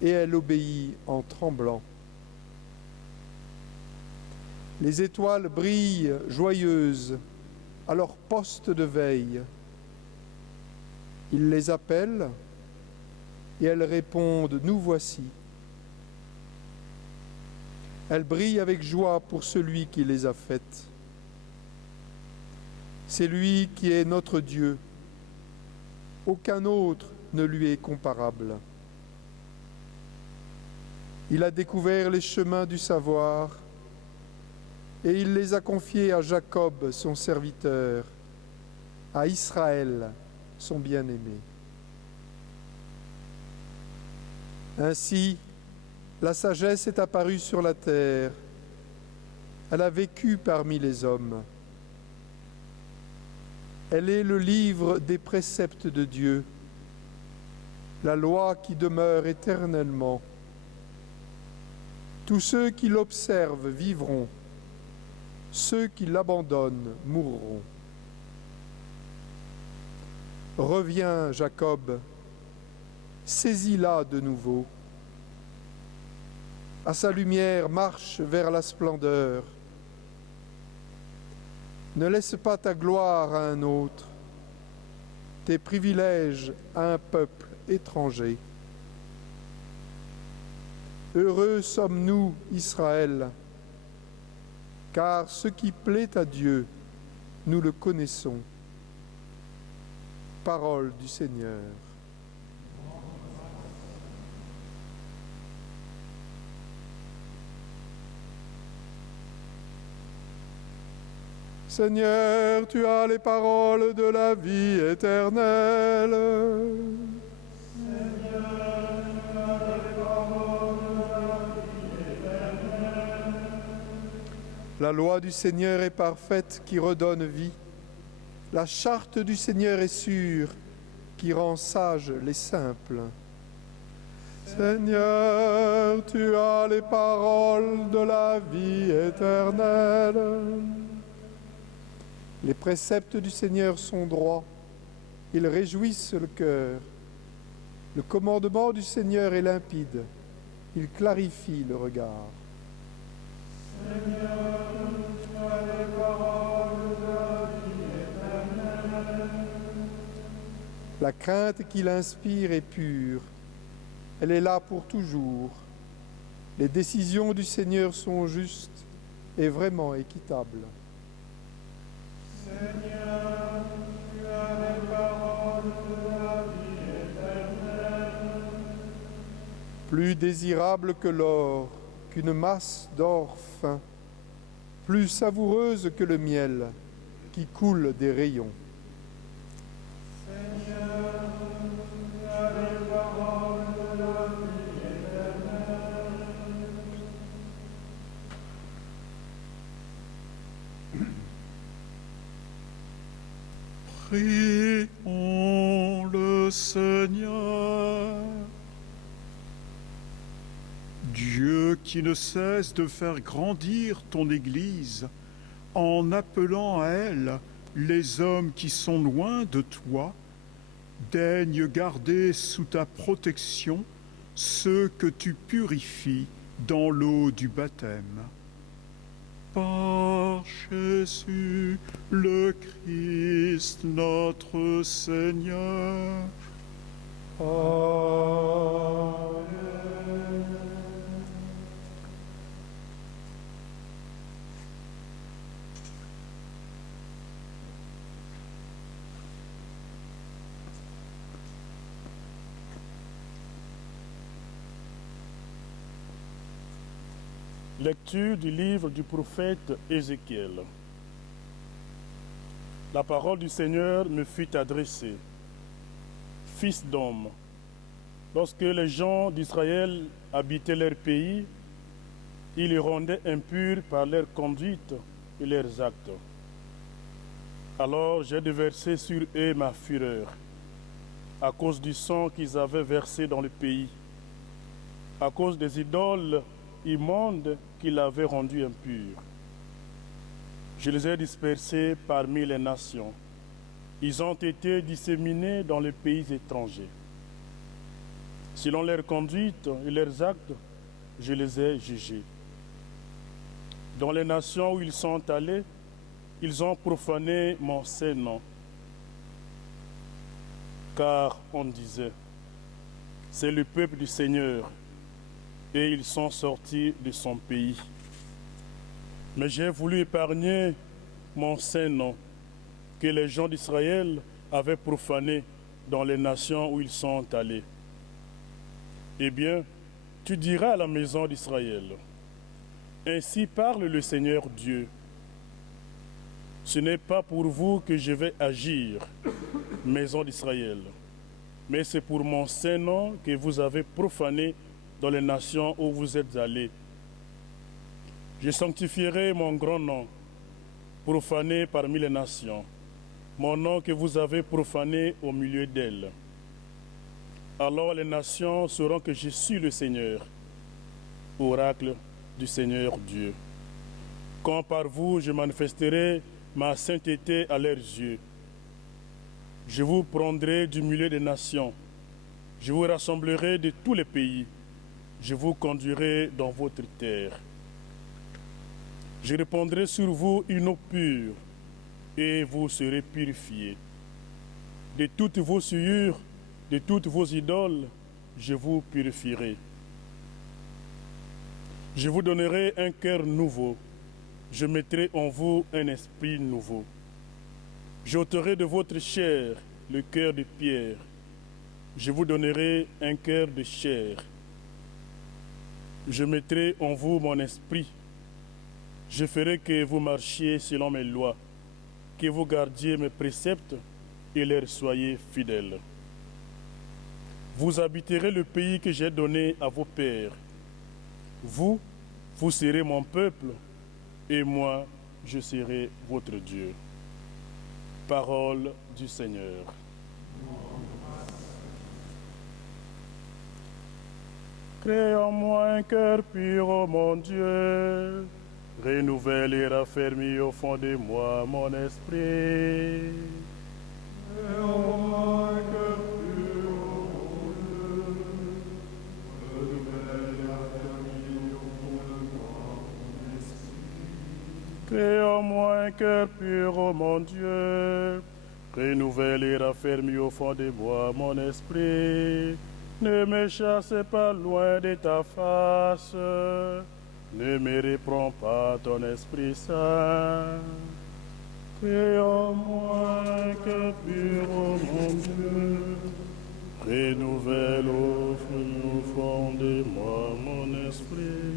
et elle obéit en tremblant. Les étoiles brillent joyeuses à leur poste de veille. Il les appelle et elles répondent « Nous voici ». Elles brillent avec joie pour celui qui les a faites. C'est lui qui est notre Dieu. Aucun autre ne lui est comparable. Il a découvert les chemins du savoir et il les a confiés à Jacob, son serviteur, à Israël, son bien-aimé. Ainsi, la sagesse est apparue sur la terre. Elle a vécu parmi les hommes. Elle est le livre des préceptes de Dieu, la loi qui demeure éternellement. Tous ceux qui l'observent vivront, ceux qui l'abandonnent mourront. Reviens, Jacob, saisis-la de nouveau. À sa lumière, marche vers la splendeur. Ne laisse pas ta gloire à un autre, tes privilèges à un peuple étranger. Heureux sommes-nous, Israël, car ce qui plaît à Dieu, nous le connaissons. Parole du Seigneur. Seigneur, tu as les paroles de la vie éternelle. Seigneur, tu as les paroles de la vie éternelle. La loi du Seigneur est parfaite, qui redonne vie. La charte du Seigneur est sûre, qui rend sages les simples. Seigneur, tu as les paroles de la vie éternelle. Les préceptes du Seigneur sont droits, ils réjouissent le cœur. Le commandement du Seigneur est limpide, il clarifie le regard. Seigneur, tu as les paroles de la vie éternelle. La crainte qu'il inspire est pure, elle est là pour toujours. Les décisions du Seigneur sont justes et vraiment équitables. Seigneur, tu as les paroles de la vie éternelle. Plus désirable que l'or, qu'une masse d'or fin, plus savoureuse que le miel qui coule des rayons. Seigneur, tu as les paroles de la vie éternelle. Prions le Seigneur. Dieu qui ne cesse de faire grandir ton Église en appelant à elle les hommes qui sont loin de toi, daigne garder sous ta protection ceux que tu purifies dans l'eau du baptême. Par Jésus le Christ notre Seigneur. Amen. Lecture du livre du prophète Ézéchiel. La parole du Seigneur me fut adressée. Fils d'homme, lorsque les gens d'Israël habitaient leur pays, ils les rendaient impurs par leur conduite et leurs actes. Alors j'ai déversé sur eux ma fureur, à cause du sang qu'ils avaient versé dans le pays, à cause des idoles immondes qu'il avait rendus impurs. Je les ai dispersés parmi les nations. Ils ont été disséminés dans les pays étrangers. Selon leur conduite et leurs actes, je les ai jugés. Dans les nations où ils sont allés, ils ont profané mon saint nom. Car on disait, c'est le peuple du Seigneur, et ils sont sortis de son pays. Mais j'ai voulu épargner mon saint nom, que les gens d'Israël avaient profané dans les nations où ils sont allés. Eh bien, tu diras à la maison d'Israël, ainsi parle le Seigneur Dieu. Ce n'est pas pour vous que je vais agir, maison d'Israël, mais c'est pour mon saint nom que vous avez profané dans les nations où vous êtes allés. Je sanctifierai mon grand nom, profané parmi les nations, mon nom que vous avez profané au milieu d'elles. Alors les nations sauront que je suis le Seigneur, oracle du Seigneur Dieu. Quand par vous je manifesterai ma sainteté à leurs yeux, je vous prendrai du milieu des nations Je vous rassemblerai de tous les pays. Je vous conduirai dans votre terre. Je répandrai sur vous une eau pure, et vous serez purifiés. De toutes vos souillures, de toutes vos idoles, je vous purifierai. Je vous donnerai un cœur nouveau. Je mettrai en vous un esprit nouveau. J'ôterai de votre chair le cœur de pierre. Je vous donnerai un cœur de chair. Je mettrai en vous mon esprit. Je ferai que vous marchiez selon mes lois, que vous gardiez mes préceptes et leur soyez fidèles. Vous habiterez le pays que j'ai donné à vos pères. Vous serez mon peuple, et moi, je serai votre Dieu. Parole du Seigneur. Crée en moi un cœur pur, ô mon Dieu. Renouvelle et raffermis au fond de moi mon esprit. Crée en moi un cœur pur, ô mon Dieu. Renouvelle et raffermis au fond de moi mon esprit. Crée en moi un cœur pur, ô mon Dieu. Renouvelle et raffermis au fond de moi mon esprit. Ne me chasse pas loin de ta face. Ne me reprends pas ton Esprit Saint. Crée en moi un cœur pur, ô mon Dieu. Renouvelle au fond de moi mon esprit.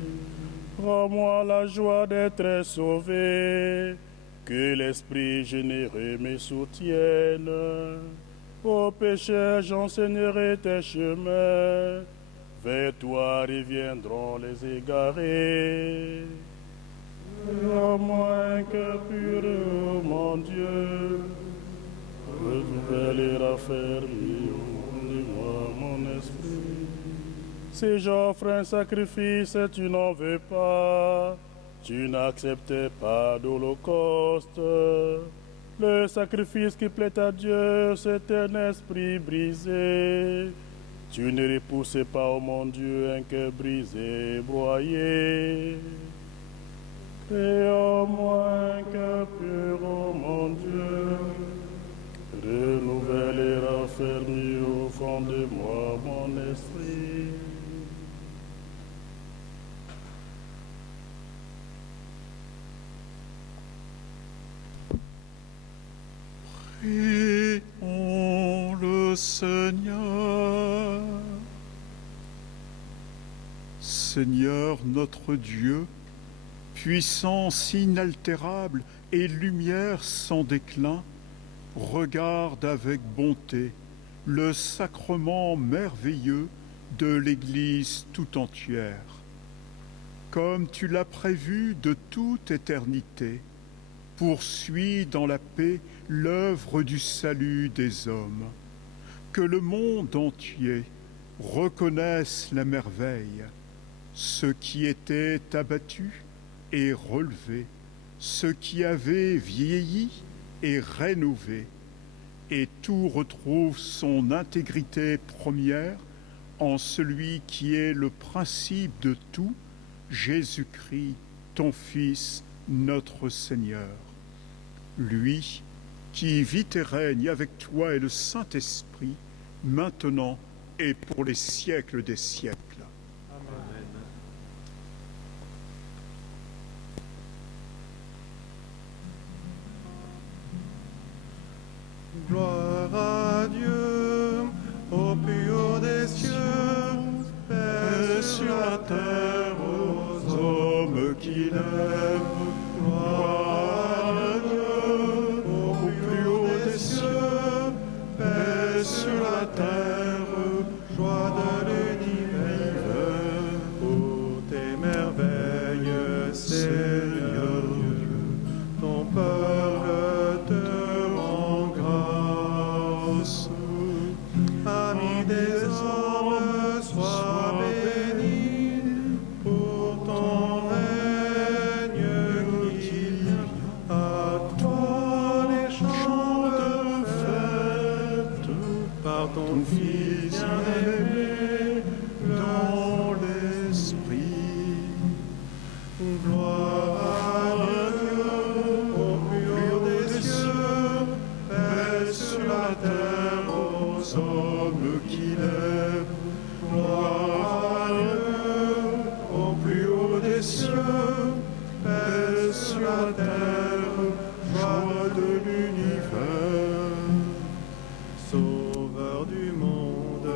Rends-moi la joie d'être sauvé. Que l'Esprit généreux me soutienne. Ô pécheurs, j'enseignerai tes chemins. Vers toi reviendront les égarés. En moi un cœur pur, ô mon Dieu. Renouvelle et raffermis au fond de moi mon esprit. Si j'offre un sacrifice, tu n'en veux pas. Tu n'acceptes pas d'holocauste. Le sacrifice qui plaît à Dieu, c'est un esprit brisé. Tu ne repousses pas, ô mon Dieu, un cœur brisé, broyé. Crée en moi un cœur pur, ô mon Dieu. Renouvelle et raffermis au fond de moi mon esprit. Prions le Seigneur. Seigneur notre Dieu, puissance inaltérable et lumière sans déclin, regarde avec bonté le sacrement merveilleux de l'Église tout entière. Comme tu l'as prévu de toute éternité, poursuis dans la paix l'œuvre du salut des hommes. Que le monde entier reconnaisse la merveille. Ce qui était abattu est relevé, ce qui avait vieilli est rénové, et tout retrouve son intégrité première en celui qui est le principe de tout, Jésus-Christ, ton Fils, notre Seigneur. Lui qui vit et règne avec toi et le Saint-Esprit, maintenant et pour les siècles des siècles. Amen. Gloire à Dieu, au plus haut des cieux, paix sur la terre aux hommes qui l'aiment. Gloire à Dieu, au plus haut des cieux, paix sur la terre, joie de l'univers. Ô tes merveilles, Seigneur Dieu, ton peuple te rend grâce. Ami des hommes, sois béni pour ton règne qui vient. À toi les chants de fête, par par ton Fils bien-aimé dans l'Esprit. Gloire à Dieu au plus haut des cieux, paix sur la terre aux hommes qu'il aime. Gloire à Dieu au plus haut des cieux, paix sur la terre, joie de l'univers. Sauveur du monde,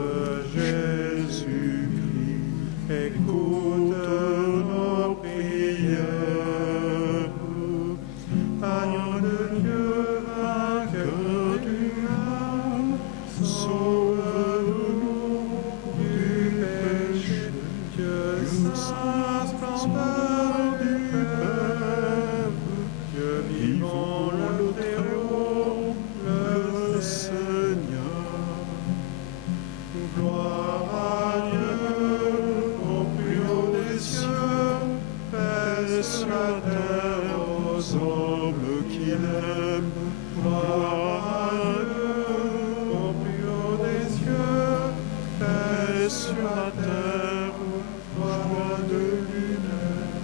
Jésus-Christ, écoute nos prières. Agneau de Dieu, vainqueur du mal, sauve-nous du péché. Dieu saint, splendeur du Père, Dieu vivant, le Très-Haut, le Seigneur. Gloire à Dieu au plus haut des cieux, paix sur la terre aux hommes qu'il aime. Gloire à Dieu au plus haut des cieux, paix sur la terre, joie de l'univers.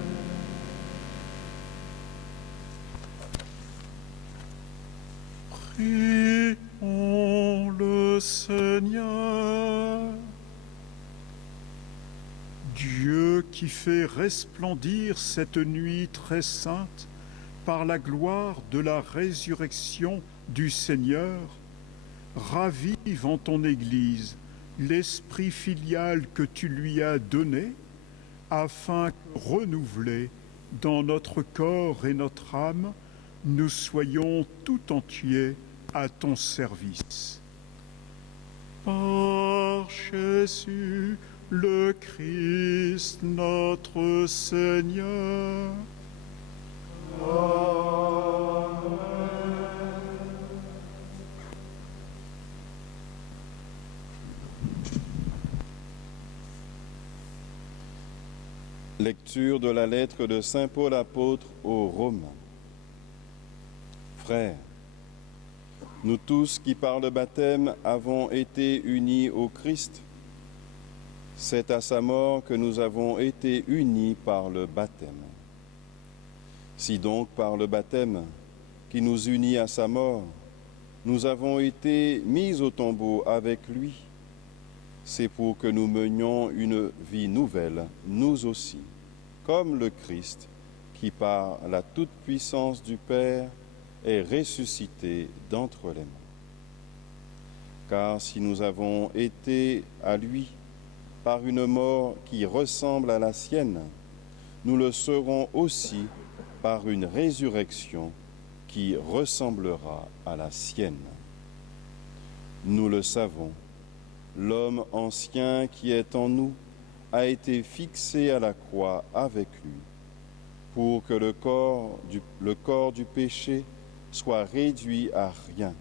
Prions le Seigneur. Dieu qui fait resplendir cette nuit très sainte par la gloire de la résurrection du Seigneur, ravive en ton Église l'esprit filial que tu lui as donné, afin que, renouvelés dans notre corps et notre âme, nous soyons tout entiers à ton service. Par Jésus le Christ notre Seigneur. Lecture de la lettre de Saint Paul apôtre aux Romains. Frères, nous tous qui par le baptême avons été unis au Christ, c'est à sa mort que nous avons été unis par le baptême. Si donc par le baptême qui nous unit à sa mort, nous avons été mis au tombeau avec lui, c'est pour que nous menions une vie nouvelle, nous aussi, comme le Christ, qui par la toute-puissance du Père est ressuscité d'entre les morts. Car si nous avons été à lui par une mort qui ressemble à la sienne, nous le serons aussi par une résurrection qui ressemblera à la sienne. Nous le savons, l'homme ancien qui est en nous a été fixé à la croix avec lui, pour que le corps du péché soit réduit à rien,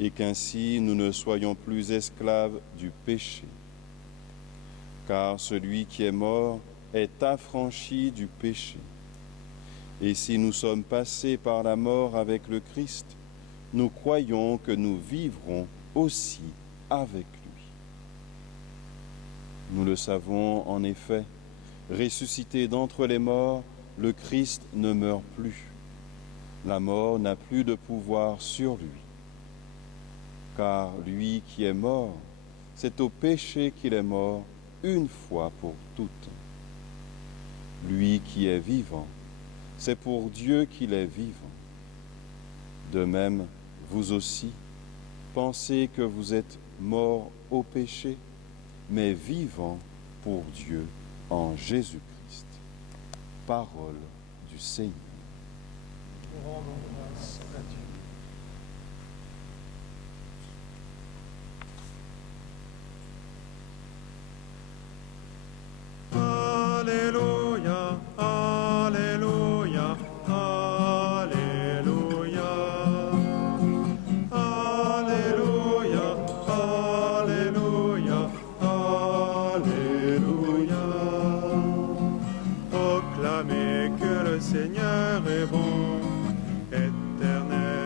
et qu'ainsi nous ne soyons plus esclaves du péché. Car celui qui est mort est affranchi du péché. Et si nous sommes passés par la mort avec le Christ, nous croyons que nous vivrons aussi avec lui. Nous le savons en effet, ressuscité d'entre les morts, le Christ ne meurt plus. La mort n'a plus de pouvoir sur lui. Car lui qui est mort, c'est au péché qu'il est mort une fois pour toutes. Lui qui est vivant, c'est pour Dieu qu'il est vivant. De même, vous aussi, pensez que vous êtes morts au péché, mais vivants pour Dieu en Jésus-Christ. Parole du Seigneur. Rendons grâce à Dieu. Alléluia, Alléluia, Alléluia. Alléluia, Alléluia, Alléluia. Proclamez que le Seigneur est bon, éternel.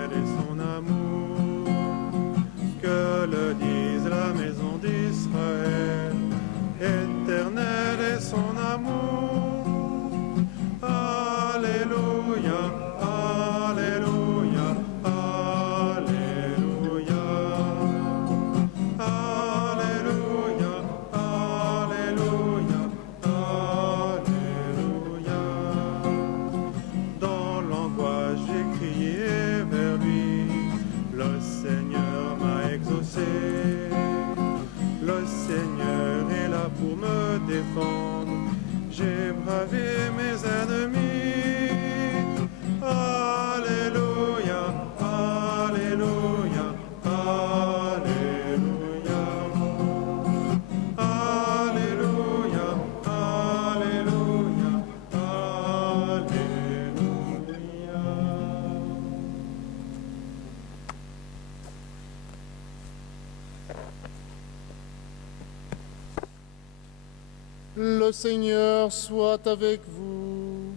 Le Seigneur soit avec vous.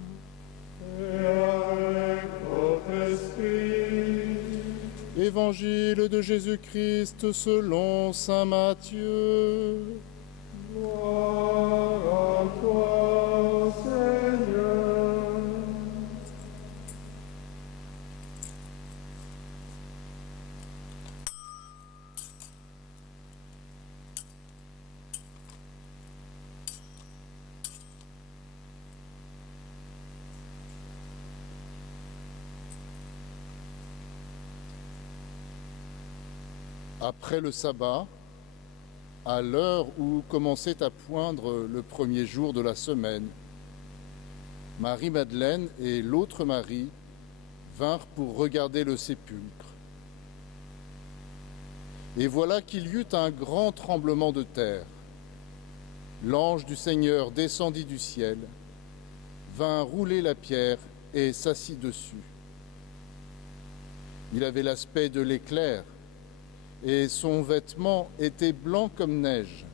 Et avec votre esprit. Évangile de Jésus-Christ selon saint Matthieu. Gloire à toi, Seigneur. Après le sabbat, à l'heure où commençait à poindre le premier jour de la semaine, Marie-Madeleine et l'autre Marie vinrent pour regarder le sépulcre. Et voilà qu'il y eut un grand tremblement de terre. L'ange du Seigneur descendit du ciel, vint rouler la pierre et s'assit dessus. Il avait l'aspect de l'éclair, et son vêtement était blanc comme neige.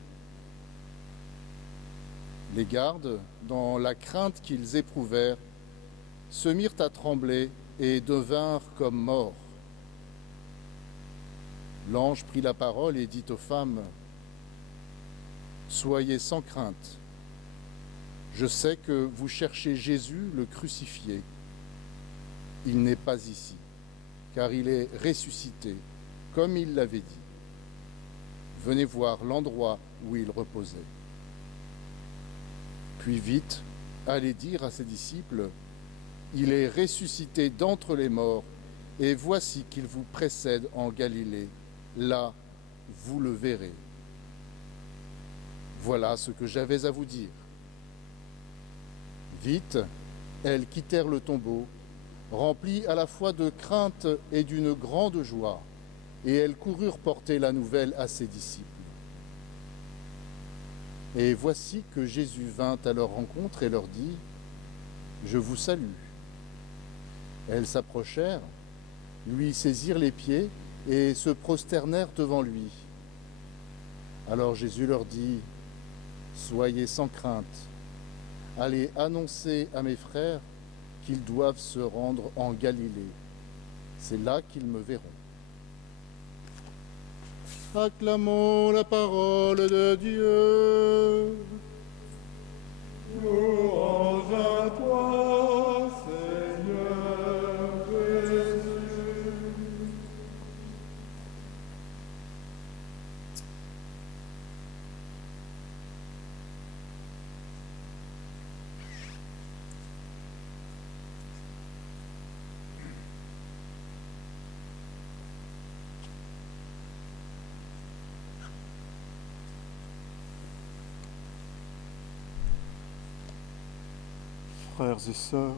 Les gardes, dans la crainte qu'ils éprouvèrent, se mirent à trembler et devinrent comme morts. L'ange prit la parole et dit aux femmes : « Soyez sans crainte. Je sais que vous cherchez Jésus, le crucifié. Il n'est pas ici, car il est ressuscité, comme il l'avait dit. Venez voir l'endroit où il reposait. » Puis vite, allez dire à ses disciples : « Il est ressuscité d'entre les morts, et voici qu'il vous précède en Galilée. Là, vous le verrez. » Voilà ce que j'avais à vous dire. Vite, elles quittèrent le tombeau, remplies à la fois de crainte et d'une grande joie, et elles coururent porter la nouvelle à ses disciples. Et voici que Jésus vint à leur rencontre et leur dit : « Je vous salue. » Elles s'approchèrent, lui saisirent les pieds et se prosternèrent devant lui. Alors Jésus leur dit : « Soyez sans crainte. Allez annoncer à mes frères qu'ils doivent se rendre en Galilée. C'est là qu'ils me verront. » Acclamons la parole de Dieu. Louange à toi, Seigneur Jésus. Frères et sœurs,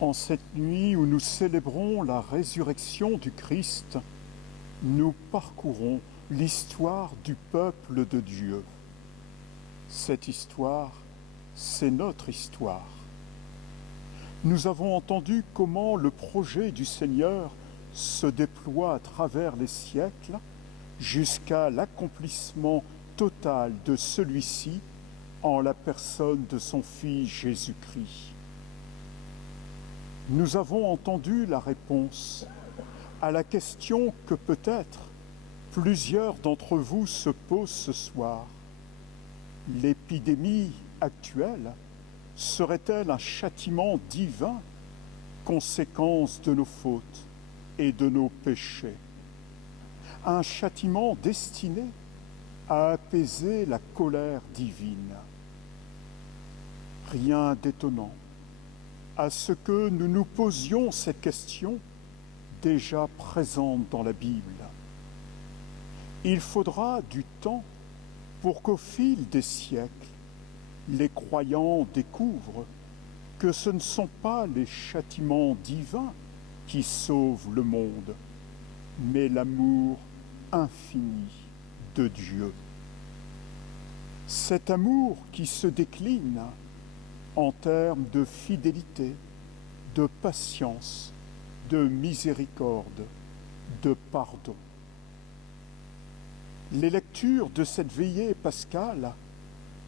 en cette nuit où nous célébrons la résurrection du Christ, nous parcourons l'histoire du peuple de Dieu. Cette histoire, c'est notre histoire. Nous avons entendu comment le projet du Seigneur se déploie à travers les siècles jusqu'à l'accomplissement total de celui-ci en la personne de son Fils Jésus-Christ. Nous avons entendu la réponse à la question que peut-être plusieurs d'entre vous se posent ce soir. L'épidémie actuelle serait-elle un châtiment divin, conséquence de nos fautes et de nos péchés? Un châtiment destiné à apaiser la colère divine? Rien d'étonnant à ce que nous nous posions cette question déjà présente dans la Bible. Il faudra du temps pour qu'au fil des siècles, les croyants découvrent que ce ne sont pas les châtiments divins qui sauvent le monde, mais l'amour infini de Dieu. Cet amour qui se décline en termes de fidélité, de patience, de miséricorde, de pardon. Les lectures de cette veillée pascale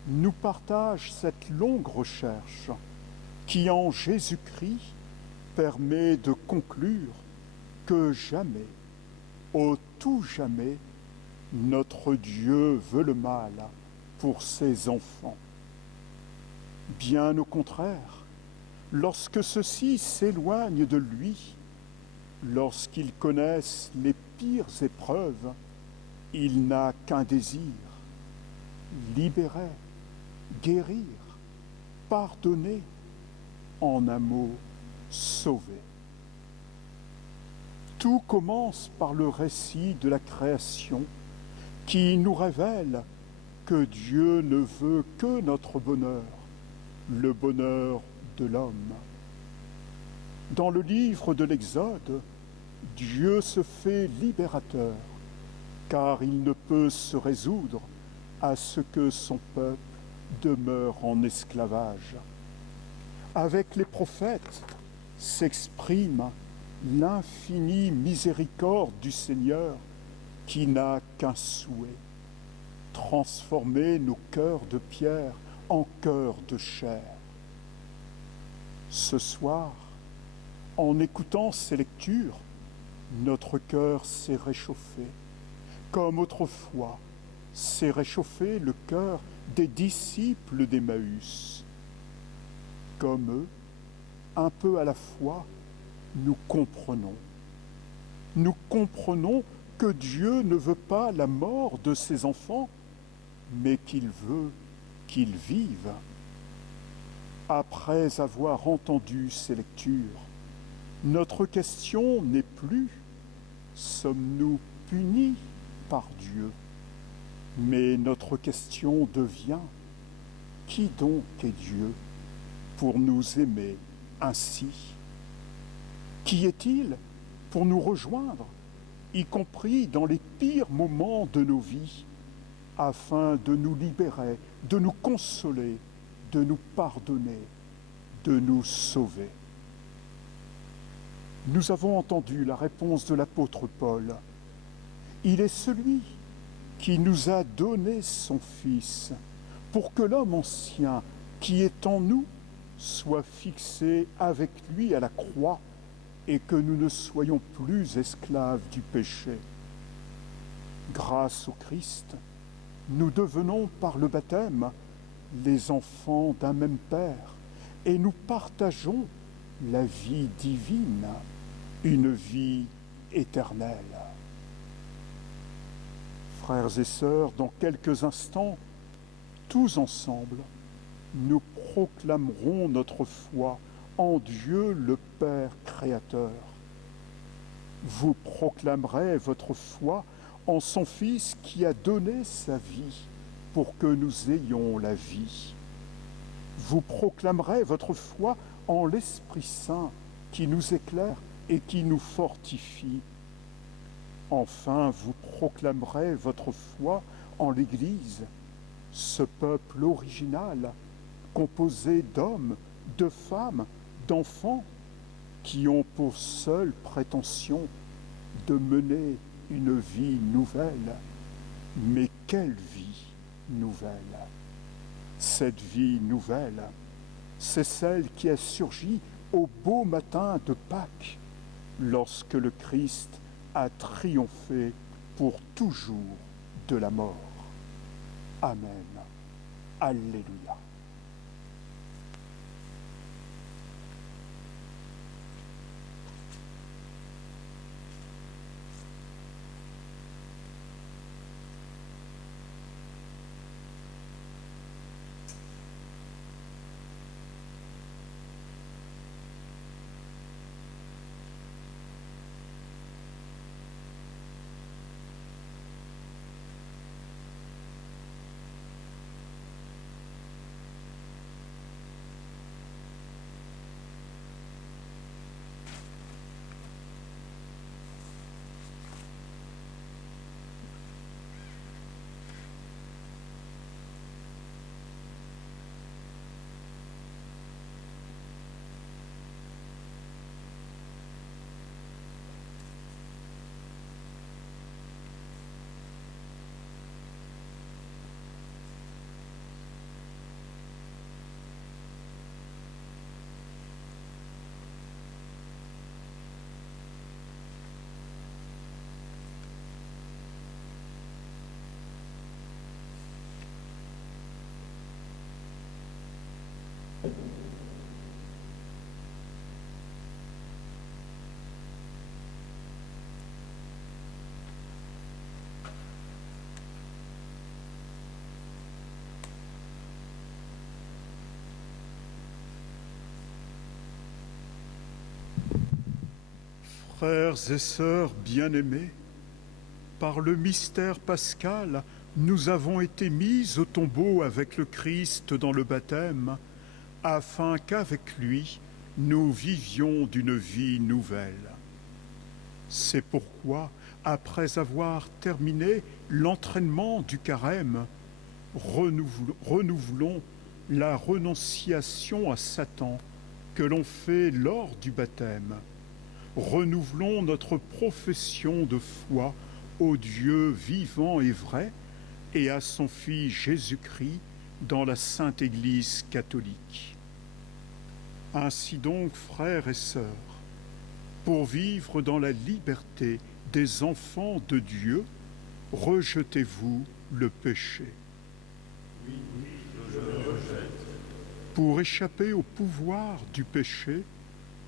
nous partage cette longue recherche qui, en Jésus-Christ, permet de conclure que jamais, au tout jamais, notre Dieu veut le mal pour ses enfants. Bien au contraire, lorsque ceux-ci s'éloignent de lui, lorsqu'ils connaissent les pires épreuves, il n'a qu'un désir: libérer, guérir, pardonner, en un mot, sauver. Tout commence par le récit de la création qui nous révèle que Dieu ne veut que notre bonheur, le bonheur de l'homme. Dans le livre de l'Exode, Dieu se fait libérateur, car il ne peut se résoudre à ce que son peuple demeure en esclavage. Avec les prophètes s'exprime l'infinie miséricorde du Seigneur qui n'a qu'un souhait: transformer nos cœurs de pierre en cœurs de chair. Ce soir, en écoutant ces lectures, notre cœur s'est réchauffé, comme autrefois s'est réchauffé le cœur des disciples d'Emmaüs. Comme eux, un peu à la fois, nous comprenons. Nous comprenons que Dieu ne veut pas la mort de ses enfants, mais qu'il veut qu'ils vivent. Après avoir entendu ces lectures, notre question n'est plus: sommes-nous punis par Dieu? Mais notre question devient: qui donc est Dieu pour nous aimer ainsi? Qui est-il pour nous rejoindre, y compris dans les pires moments de nos vies, afin de nous libérer, de nous consoler, de nous pardonner, de nous sauver? Nous avons entendu la réponse de l'apôtre Paul. Il est celui qui nous a donné son Fils pour que l'homme ancien qui est en nous soit fixé avec lui à la croix et que nous ne soyons plus esclaves du péché. Grâce au Christ, nous devenons par le baptême les enfants d'un même Père et nous partageons la vie divine, une vie éternelle. Frères et sœurs, dans quelques instants, tous ensemble, nous proclamerons notre foi en Dieu le Père Créateur. Vous proclamerez votre foi en son Fils qui a donné sa vie pour que nous ayons la vie. Vous proclamerez votre foi en l'Esprit Saint qui nous éclaire et qui nous fortifie. Enfin, vous proclamerez votre foi en l'Église, ce peuple original, composé d'hommes, de femmes, d'enfants, qui ont pour seule prétention de mener une vie nouvelle. Mais quelle vie nouvelle! Cette vie nouvelle, c'est celle qui a surgi au beau matin de Pâques, lorsque le Christ a triomphé pour toujours de la mort. Amen. Alléluia. Frères et sœurs bien-aimés, par le mystère pascal, nous avons été mis au tombeau avec le Christ dans le baptême, afin qu'avec lui, nous vivions d'une vie nouvelle. C'est pourquoi, après avoir terminé l'entraînement du carême, renouvelons la renonciation à Satan que l'on fait lors du baptême. Renouvelons notre profession de foi au Dieu vivant et vrai et à son Fils Jésus-Christ dans la Sainte Église catholique. Ainsi donc, frères et sœurs, pour vivre dans la liberté des enfants de Dieu, rejetez-vous le péché. Oui, je le rejette. Pour échapper au pouvoir du péché,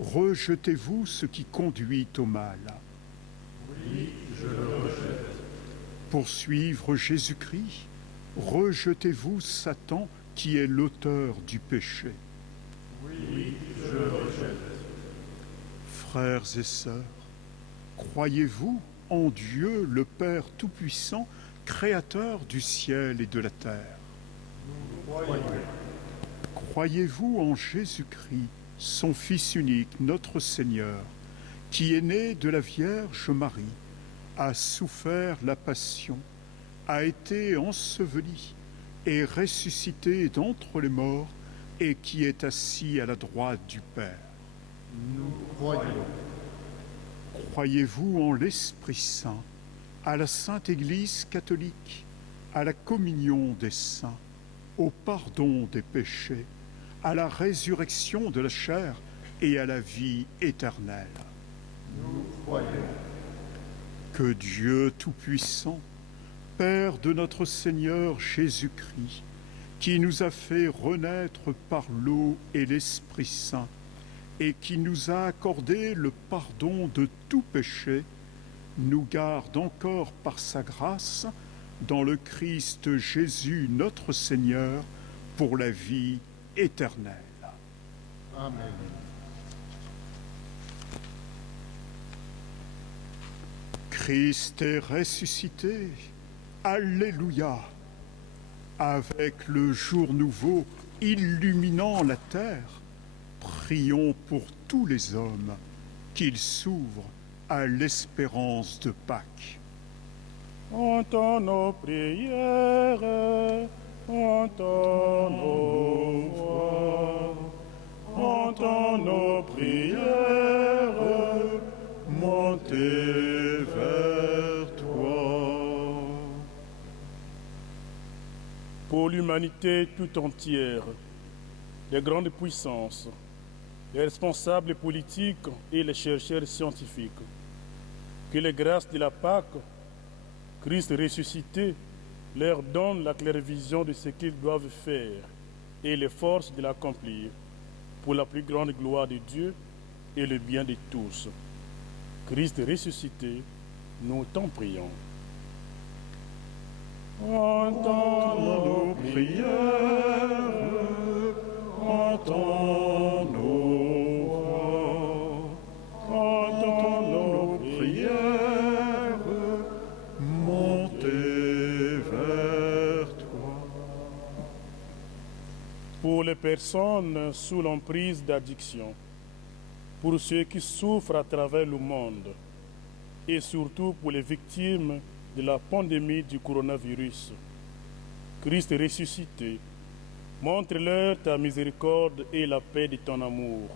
rejetez-vous ce qui conduit au mal. Oui, je le rejette. Pour suivre Jésus-Christ, rejetez-vous Satan qui est l'auteur du péché. Oui, je le rejette. Frères et sœurs, croyez-vous en Dieu le Père Tout-Puissant, Créateur du ciel et de la terre? Nous croyons. Croyez-vous en Jésus-Christ, son Fils unique, notre Seigneur, qui est né de la Vierge Marie, a souffert la passion, a été enseveli et ressuscité d'entre les morts et qui est assis à la droite du Père? Nous croyons. Croyez-vous en l'Esprit Saint, à la Sainte Église catholique, à la communion des saints, au pardon des péchés, à la résurrection de la chair et à la vie éternelle? Nous croyons. Que Dieu Tout-Puissant, Père de notre Seigneur Jésus-Christ, qui nous a fait renaître par l'eau et l'Esprit Saint, et qui nous a accordé le pardon de tout péché, nous garde encore par sa grâce dans le Christ Jésus notre Seigneur pour la vie éternelle. Amen. Christ est ressuscité. Alléluia. Avec le jour nouveau illuminant la terre, prions pour tous les hommes qu'ils s'ouvrent à l'espérance de Pâques. Entends nos prières, entends nos voix, entends nos prières, montez vers toi. Pour l'humanité tout entière, les grandes puissances, les responsables politiques et les chercheurs scientifiques, que les grâces de la Pâque, Christ ressuscité, leur donne la claire vision de ce qu'ils doivent faire et les forces de l'accomplir pour la plus grande gloire de Dieu et le bien de tous. Christ ressuscité, nous t'en prions. Entends nos prières, entends nos voix, entends nos prières, montez vers toi. Pour les personnes sous l'emprise d'addiction, pour ceux qui souffrent à travers le monde, et surtout pour les victimes de la pandémie du coronavirus, Christ ressuscité, montre-leur ta miséricorde et la paix de ton amour.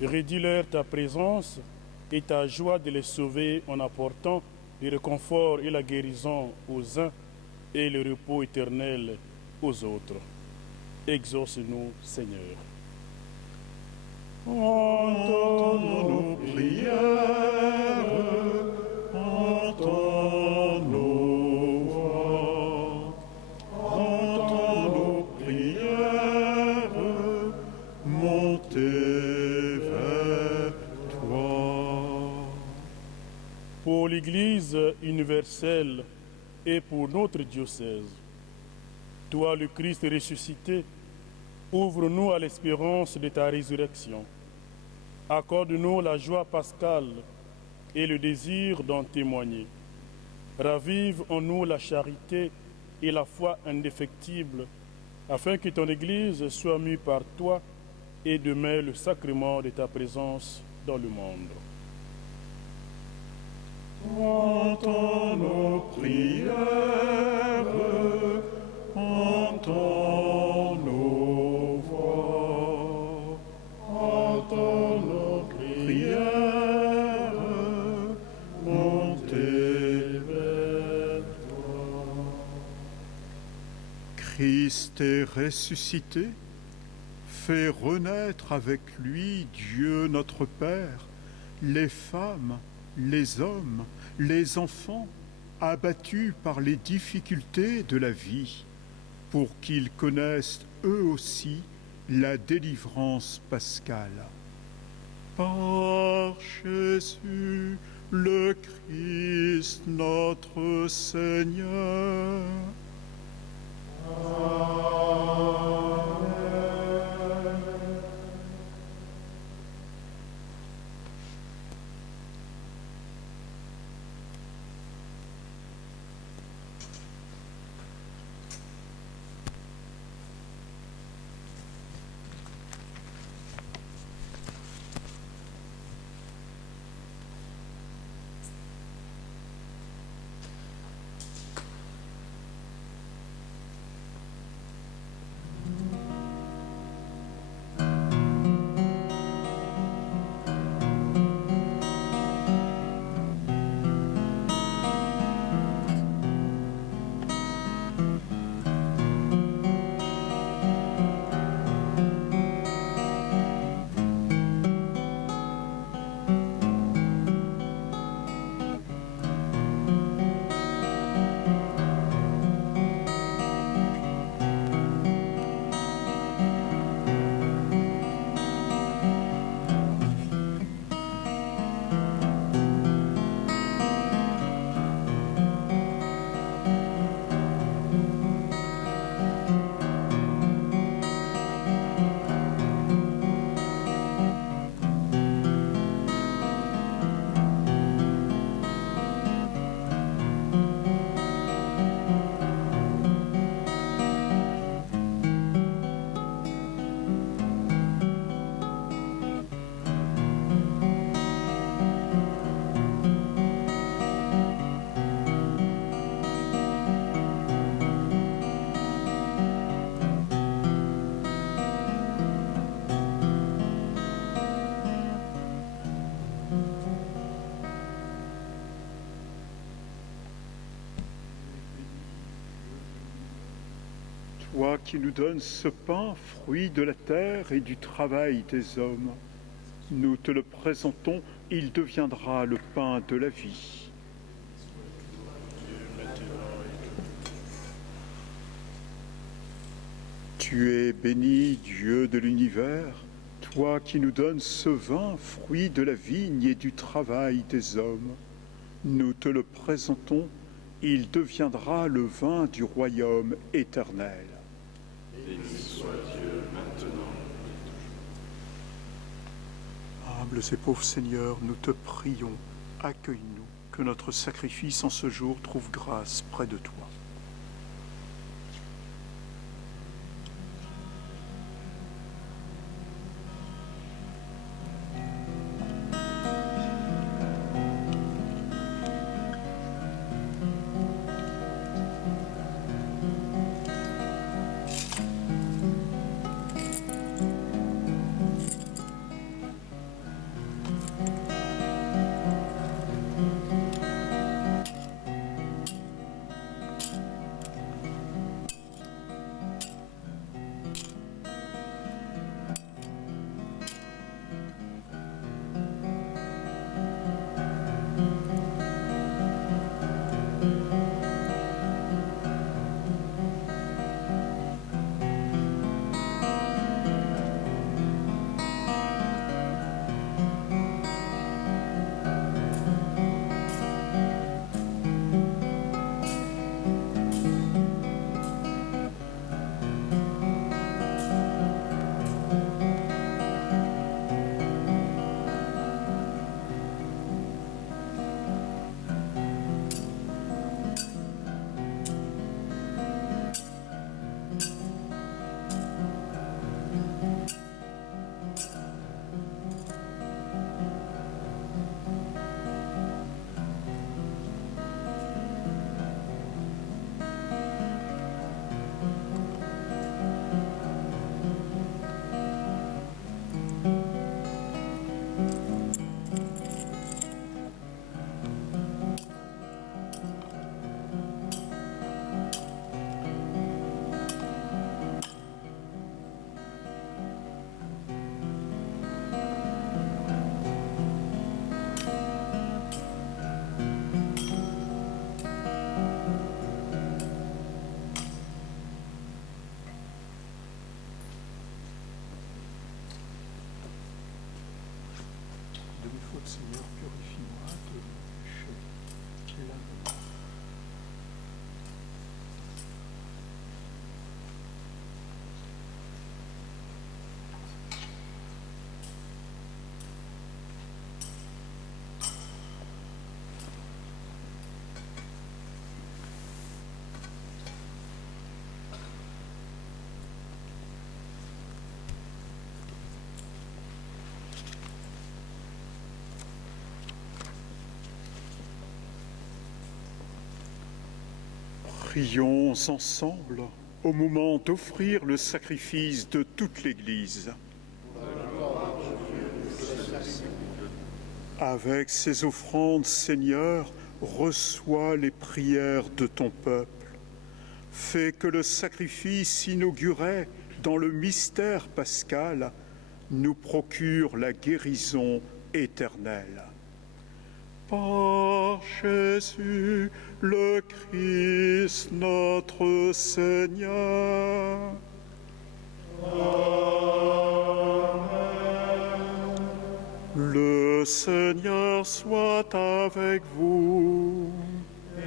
Redis-leur ta présence et ta joie de les sauver en apportant le réconfort et la guérison aux uns et le repos éternel aux autres. Exauce-nous, Seigneur. Entends nos prières, entends nos voix, entends nos prières, montez vers toi. Pour l'Église universelle et pour notre diocèse, toi le Christ ressuscité, ouvre-nous à l'espérance de ta résurrection. Accorde-nous la joie pascale et le désir d'en témoigner. Ravive en nous la charité et la foi indéfectible, afin que ton Église soit mue par toi et demeure le sacrement de ta présence dans le monde. Entends nos prières, entends nos voix, entends nos prières, montez vers toi. Christ est ressuscité, fais renaître avec lui Dieu notre Père, les femmes, les hommes, les enfants, abattus par les difficultés de la vie, pour qu'ils connaissent eux aussi la délivrance pascale. Par Jésus, le Christ, notre Seigneur. Amen. Toi qui nous donnes ce pain, fruit de la terre et du travail des hommes, nous te le présentons, il deviendra le pain de la vie. Tu es béni, Dieu de l'univers, toi qui nous donnes ce vin, fruit de la vigne et du travail des hommes. Nous te le présentons, il deviendra le vin du royaume éternel. Béni soit Dieu maintenant. Humbles et pauvres Seigneur, nous te prions, accueille-nous, que notre sacrifice en ce jour trouve grâce près de toi. Seigneur, purifie-moi de mon péché et lave-moi. Prions ensemble au moment d'offrir le sacrifice de toute l'Église. Avec ces offrandes, Seigneur, reçois les prières de ton peuple. Fais que le sacrifice inauguré dans le mystère pascal nous procure la guérison éternelle. Par Jésus le Christ notre Seigneur. Amen. Le Seigneur soit avec vous.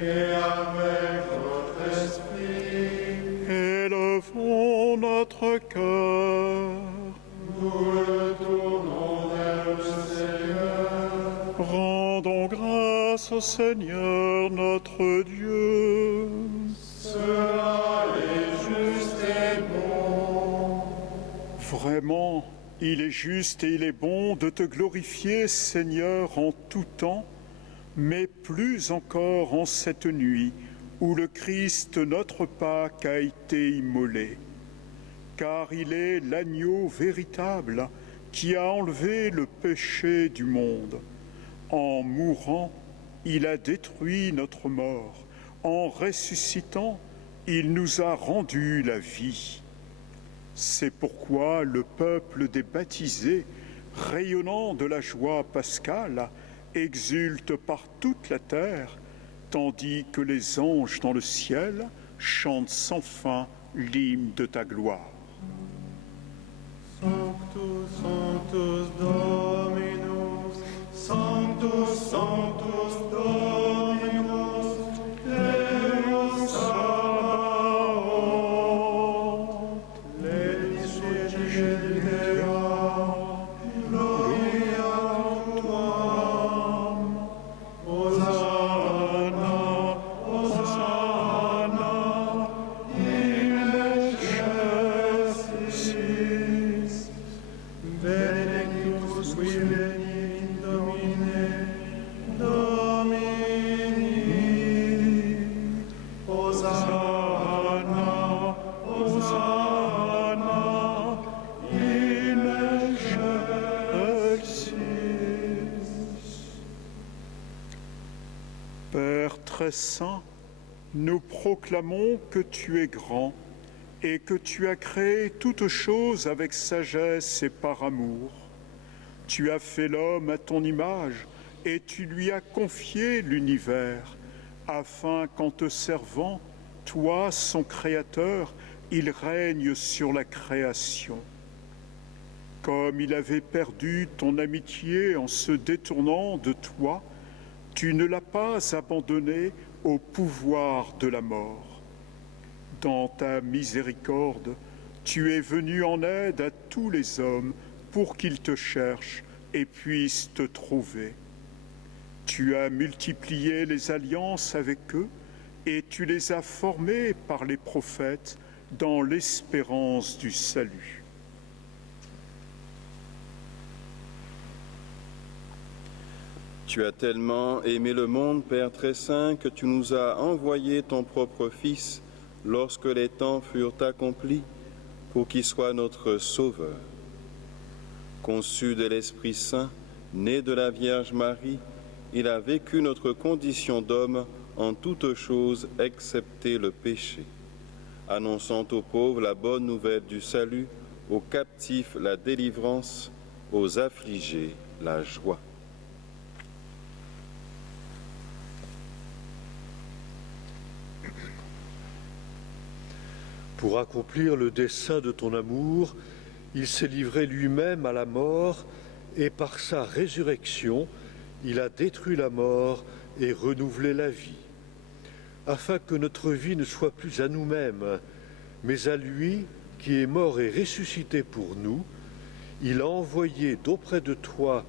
Et avec votre esprit. Élevons notre cœur. Nous le tournons vers le Seigneur. Rendons grâce au Seigneur notre Dieu. Cela est juste et bon. Vraiment, il est juste et il est bon de te glorifier, Seigneur, en tout temps, mais plus encore en cette nuit où le Christ, notre Pâque, a été immolé. Car il est l'agneau véritable qui a enlevé le péché du monde. En mourant, il a détruit notre mort. En ressuscitant, il nous a rendu la vie. C'est pourquoi le peuple des baptisés, rayonnant de la joie pascale, exulte par toute la terre, tandis que les anges dans le ciel chantent sans fin l'hymne de ta gloire. Sanctus, Sanctus Dominus, Sanctus, Sanctus Dominus, Deus Sabaoth, Lecce Dea, Gloria Tuam, Hosanna, Hosanna, in excelsis, benedictus qui venit in Domine, Domini, Hosanna, Hosanna, in excelsis. Père très saint, nous proclamons que tu es grand et que tu as créé toutes choses avec sagesse et par amour. Tu as fait l'homme à ton image et tu lui as confié l'univers, afin qu'en te servant, toi, son créateur, il règne sur la création. Comme il avait perdu ton amitié en se détournant de toi, tu ne l'as pas abandonné au pouvoir de la mort. Dans ta miséricorde, tu es venu en aide à tous les hommes pour qu'ils te cherchent et puissent te trouver. Tu as multiplié les alliances avec eux et tu les as formés par les prophètes dans l'espérance du salut. Tu as tellement aimé le monde, Père très saint, que tu nous as envoyé ton propre Fils lorsque les temps furent accomplis, pour qu'il soit notre Sauveur. Conçu de l'Esprit Saint, né de la Vierge Marie, il a vécu notre condition d'homme en toutes choses excepté le péché, annonçant aux pauvres la bonne nouvelle du salut, aux captifs la délivrance, aux affligés la joie. Pour accomplir le dessein de ton amour, il s'est livré lui-même à la mort et par sa résurrection, Il a détruit la mort et renouvelé la vie, afin que notre vie ne soit plus à nous-mêmes, mais à lui qui est mort et ressuscité pour nous. Il a envoyé d'auprès de toi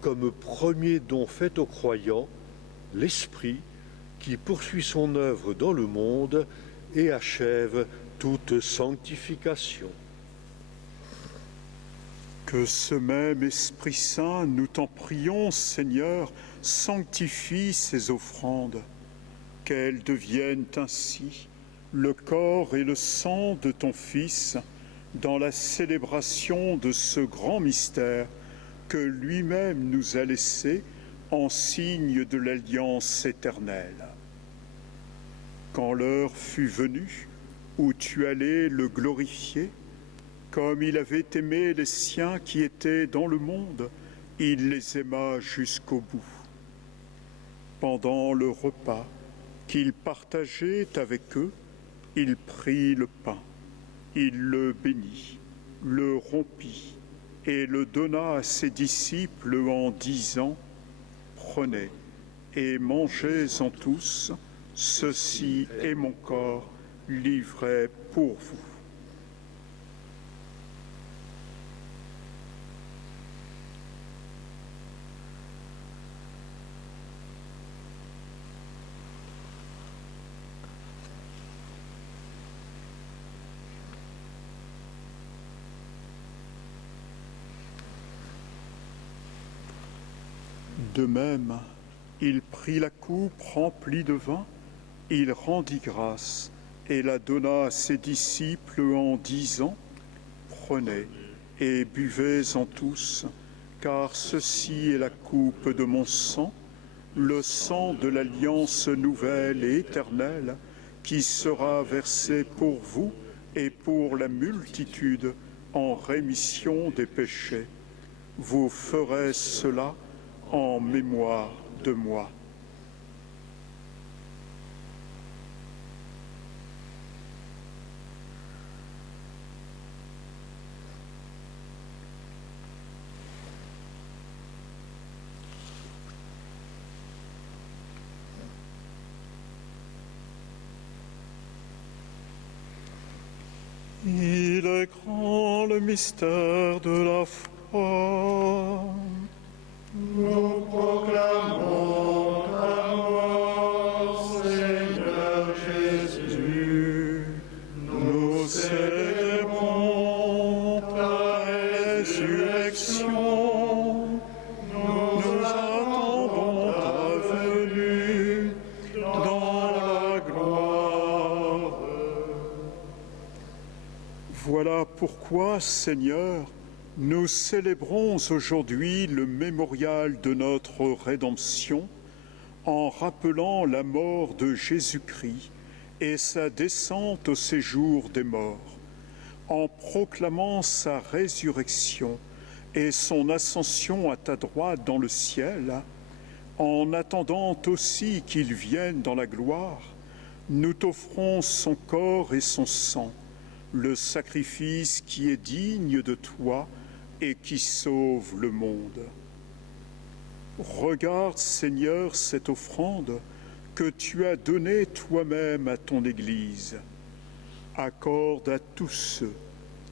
comme premier don fait aux croyants l'Esprit qui poursuit son œuvre dans le monde et achève toute sanctification. Que ce même Esprit Saint, nous t'en prions, Seigneur, sanctifie ces offrandes, qu'elles deviennent ainsi le corps et le sang de ton Fils dans la célébration de ce grand mystère que lui-même nous a laissé en signe de l'alliance éternelle. Quand l'heure fut venue où tu allais le glorifier, comme il avait aimé les siens qui étaient dans le monde, il les aima jusqu'au bout. Pendant le repas qu'il partageait avec eux, il prit le pain, il le bénit, le rompit et le donna à ses disciples en disant : « Prenez et mangez-en tous, ceci est mon corps livré pour vous. » De même, il prit la coupe remplie de vin, il rendit grâce et la donna à ses disciples en disant : « Prenez et buvez-en tous, car ceci est la coupe de mon sang, le sang de l'alliance nouvelle et éternelle, qui sera versé pour vous et pour la multitude en rémission des péchés. Vous ferez cela en mémoire de moi. » Il est grand le mystère de la foi. Nous proclamons ta mort, Seigneur Jésus. Nous célébrons ta résurrection. Nous attendons ta venue dans la gloire. Voilà pourquoi, Seigneur, nous célébrons aujourd'hui le mémorial de notre rédemption en rappelant la mort de Jésus-Christ et sa descente au séjour des morts, en proclamant sa résurrection et son ascension à ta droite dans le ciel, en attendant aussi qu'il vienne dans la gloire. Nous t'offrons son corps et son sang, le sacrifice qui est digne de toi et qui sauve le monde. Regarde, Seigneur, cette offrande que tu as donnée toi-même à ton Église. Accorde à tous ceux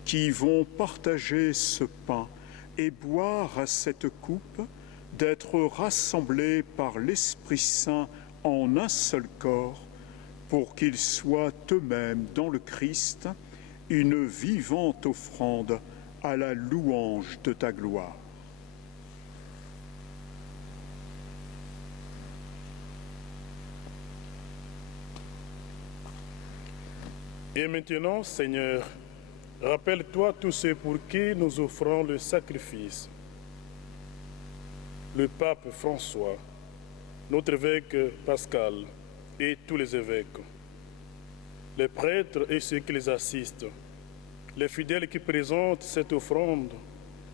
qui vont partager ce pain et boire à cette coupe d'être rassemblés par l'Esprit Saint en un seul corps, pour qu'ils soient eux-mêmes dans le Christ une vivante offrande à la louange de ta gloire. Et maintenant, Seigneur, rappelle-toi tous ceux pour qui nous offrons le sacrifice. Le pape François, notre évêque Pascal et tous les évêques, les prêtres et ceux qui les assistent, les fidèles qui présentent cette offrande,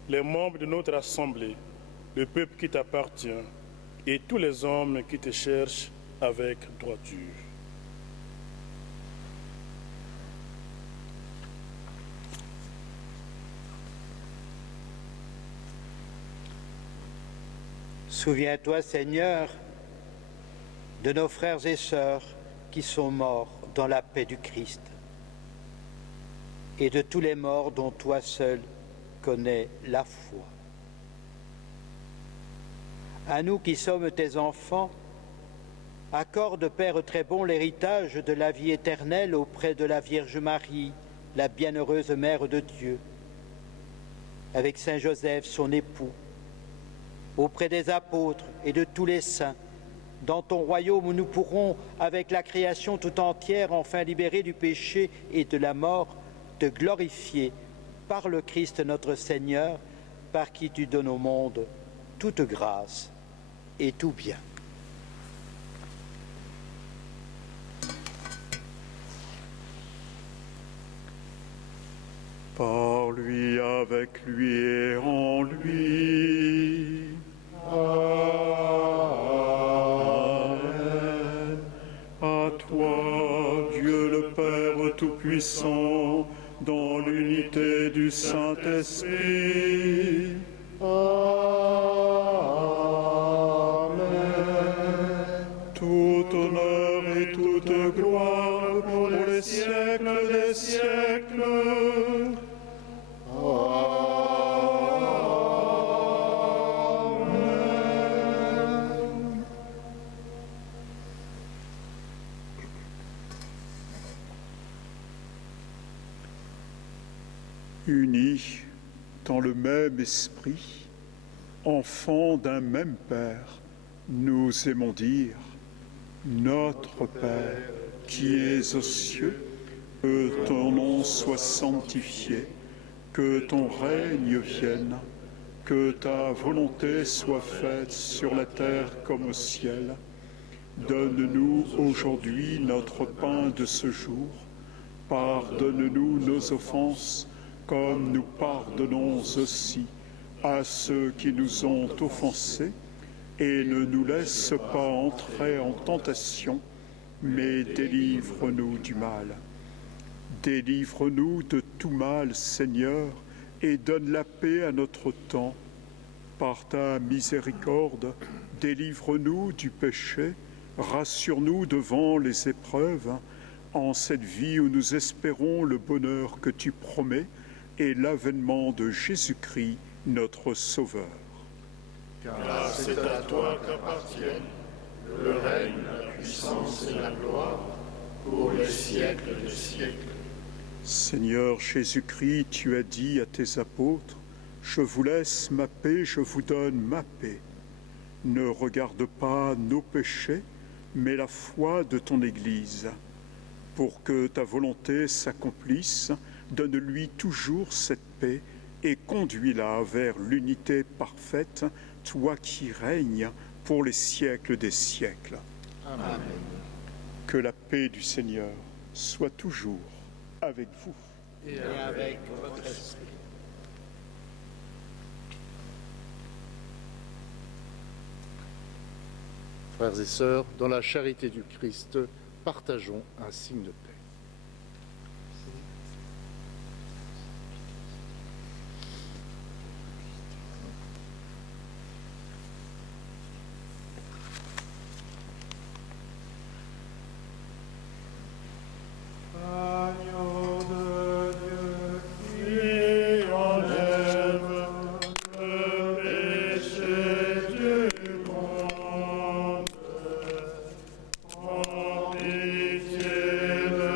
les membres de notre assemblée, le peuple qui t'appartient et tous les hommes qui te cherchent avec droiture. Souviens-toi, Seigneur, de nos frères et sœurs qui sont morts dans la paix du Christ et de tous les morts dont toi seul connais la foi. À nous qui sommes tes enfants, accorde, Père très bon, l'héritage de la vie éternelle auprès de la Vierge Marie, la bienheureuse Mère de Dieu, avec Saint Joseph, son époux, auprès des apôtres et de tous les saints, dans ton royaume où nous pourrons, avec la création tout entière, enfin libérés du péché et de la mort, te glorifier par le Christ notre Seigneur, par qui tu donnes au monde toute grâce et tout bien. Par lui, avec lui et en lui. Amen. À toi, Dieu le Père Tout-Puissant, dans l'unité du Saint-Esprit. Amen. Tout honneur et toute gloire pour les siècles des siècles. Unis dans le même esprit, enfants d'un même Père, nous aimons dire: Notre Père, qui es aux cieux, que ton nom soit sanctifié, que ton règne vienne, que ta volonté soit faite sur la terre comme au ciel. Donne-nous aujourd'hui notre pain de ce jour. Pardonne-nous nos offenses, comme nous pardonnons aussi à ceux qui nous ont offensés, et ne nous laisse pas entrer en tentation, mais délivre-nous du mal. Délivre-nous de tout mal, Seigneur, et donne la paix à notre temps. Par ta miséricorde, délivre-nous du péché, rassure-nous devant les épreuves, en cette vie où nous espérons le bonheur que tu promets, et l'avènement de Jésus-Christ, notre Sauveur. Car c'est à toi qu'appartiennent le règne, la puissance et la gloire pour les siècles des siècles. Seigneur Jésus-Christ, tu as dit à tes apôtres: Je vous laisse ma paix, je vous donne ma paix. Ne regarde pas nos péchés, mais la foi de ton Église. Pour que ta volonté s'accomplisse, donne-lui toujours cette paix et conduis-la vers l'unité parfaite, toi qui règnes pour les siècles des siècles. Amen. Que la paix du Seigneur soit toujours avec vous. Et avec votre esprit. Frères et sœurs, dans la charité du Christ, partageons un signe de paix. Agneau de Dieu qui enlève le péché du monde, en pitié de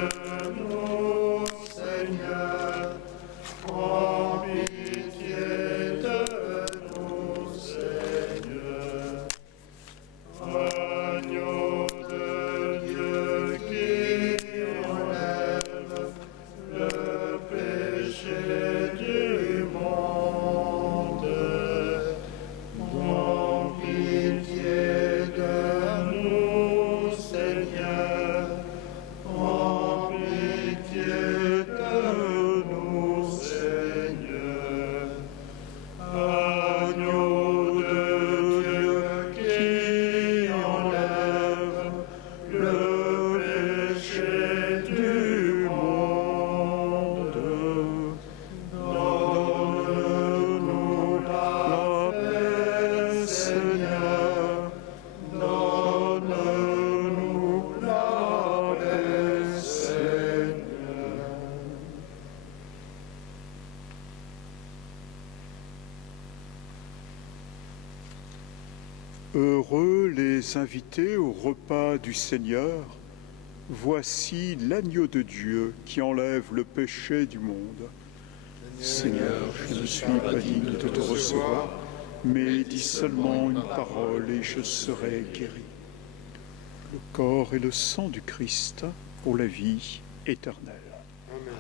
Heureux les invités au repas du Seigneur. Voici l'agneau de Dieu qui enlève le péché du monde. Seigneur, je ne suis pas digne de te recevoir, mais dis seulement une parole et je serai guéri. Le corps et le sang du Christ pour la vie éternelle. Amen.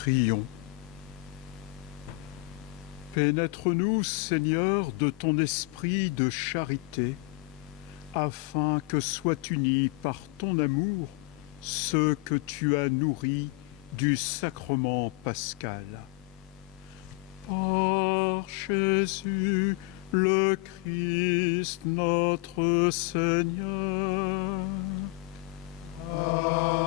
Prions. Pénètre-nous, Seigneur, de ton esprit de charité, afin que soient unis par ton amour ceux que tu as nourris du sacrement pascal. Par Jésus, le Christ, notre Seigneur. Amen.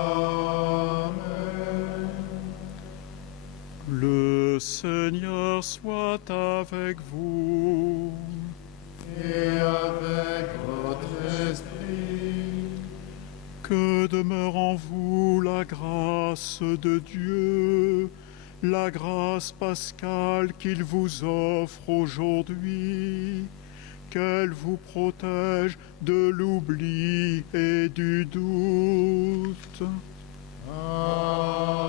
Le Seigneur soit avec vous. Et avec votre esprit. Que demeure en vous la grâce de Dieu, la grâce pascale qu'il vous offre aujourd'hui, qu'elle vous protège de l'oubli et du doute. Amen.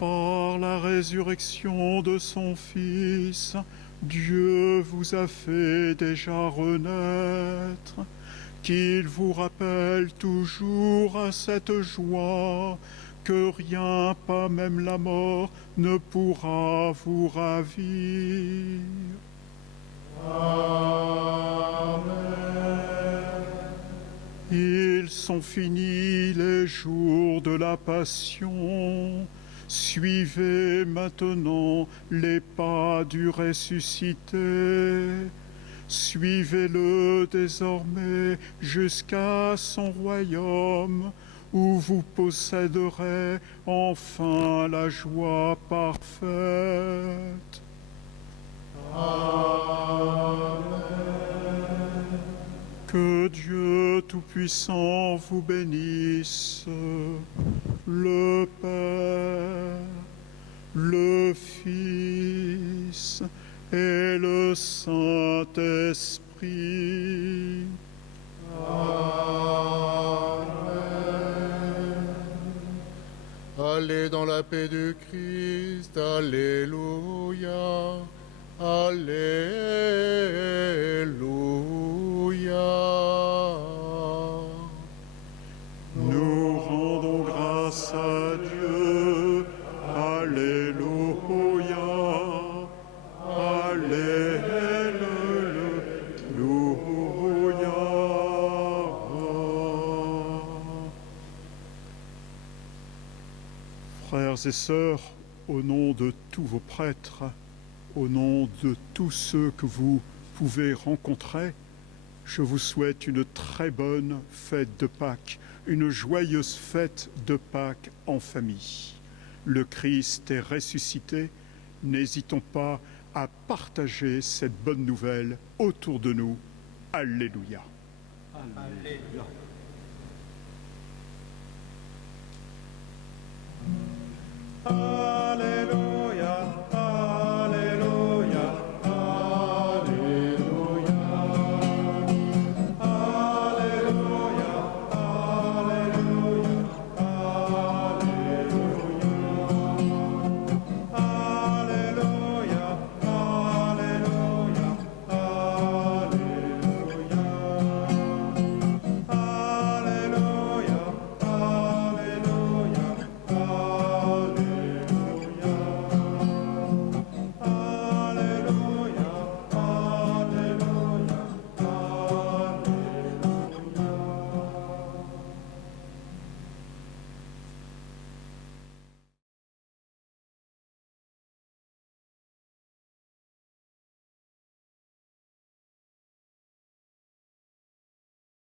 Par la résurrection de son Fils, Dieu vous a fait déjà renaître, qu'il vous rappelle toujours à cette joie que rien, pas même la mort, ne pourra vous ravir. Ils sont finis les jours de la passion. Suivez maintenant les pas du ressuscité. Suivez-le désormais jusqu'à son royaume, où vous posséderez enfin la joie parfaite. Amen. Que Dieu Tout-Puissant vous bénisse, le Père, le Fils et le Saint-Esprit. Amen. Allez dans la paix du Christ, alléluia, alléluia. Nous rendons grâce à Dieu, alléluia, alléluia. Frères et sœurs, au nom de tous vos prêtres, au nom de tous ceux que vous pouvez rencontrer, je vous souhaite une très bonne fête de Pâques, une joyeuse fête de Pâques en famille. Le Christ est ressuscité. N'hésitons pas à partager cette bonne nouvelle autour de nous. Alléluia. Alléluia.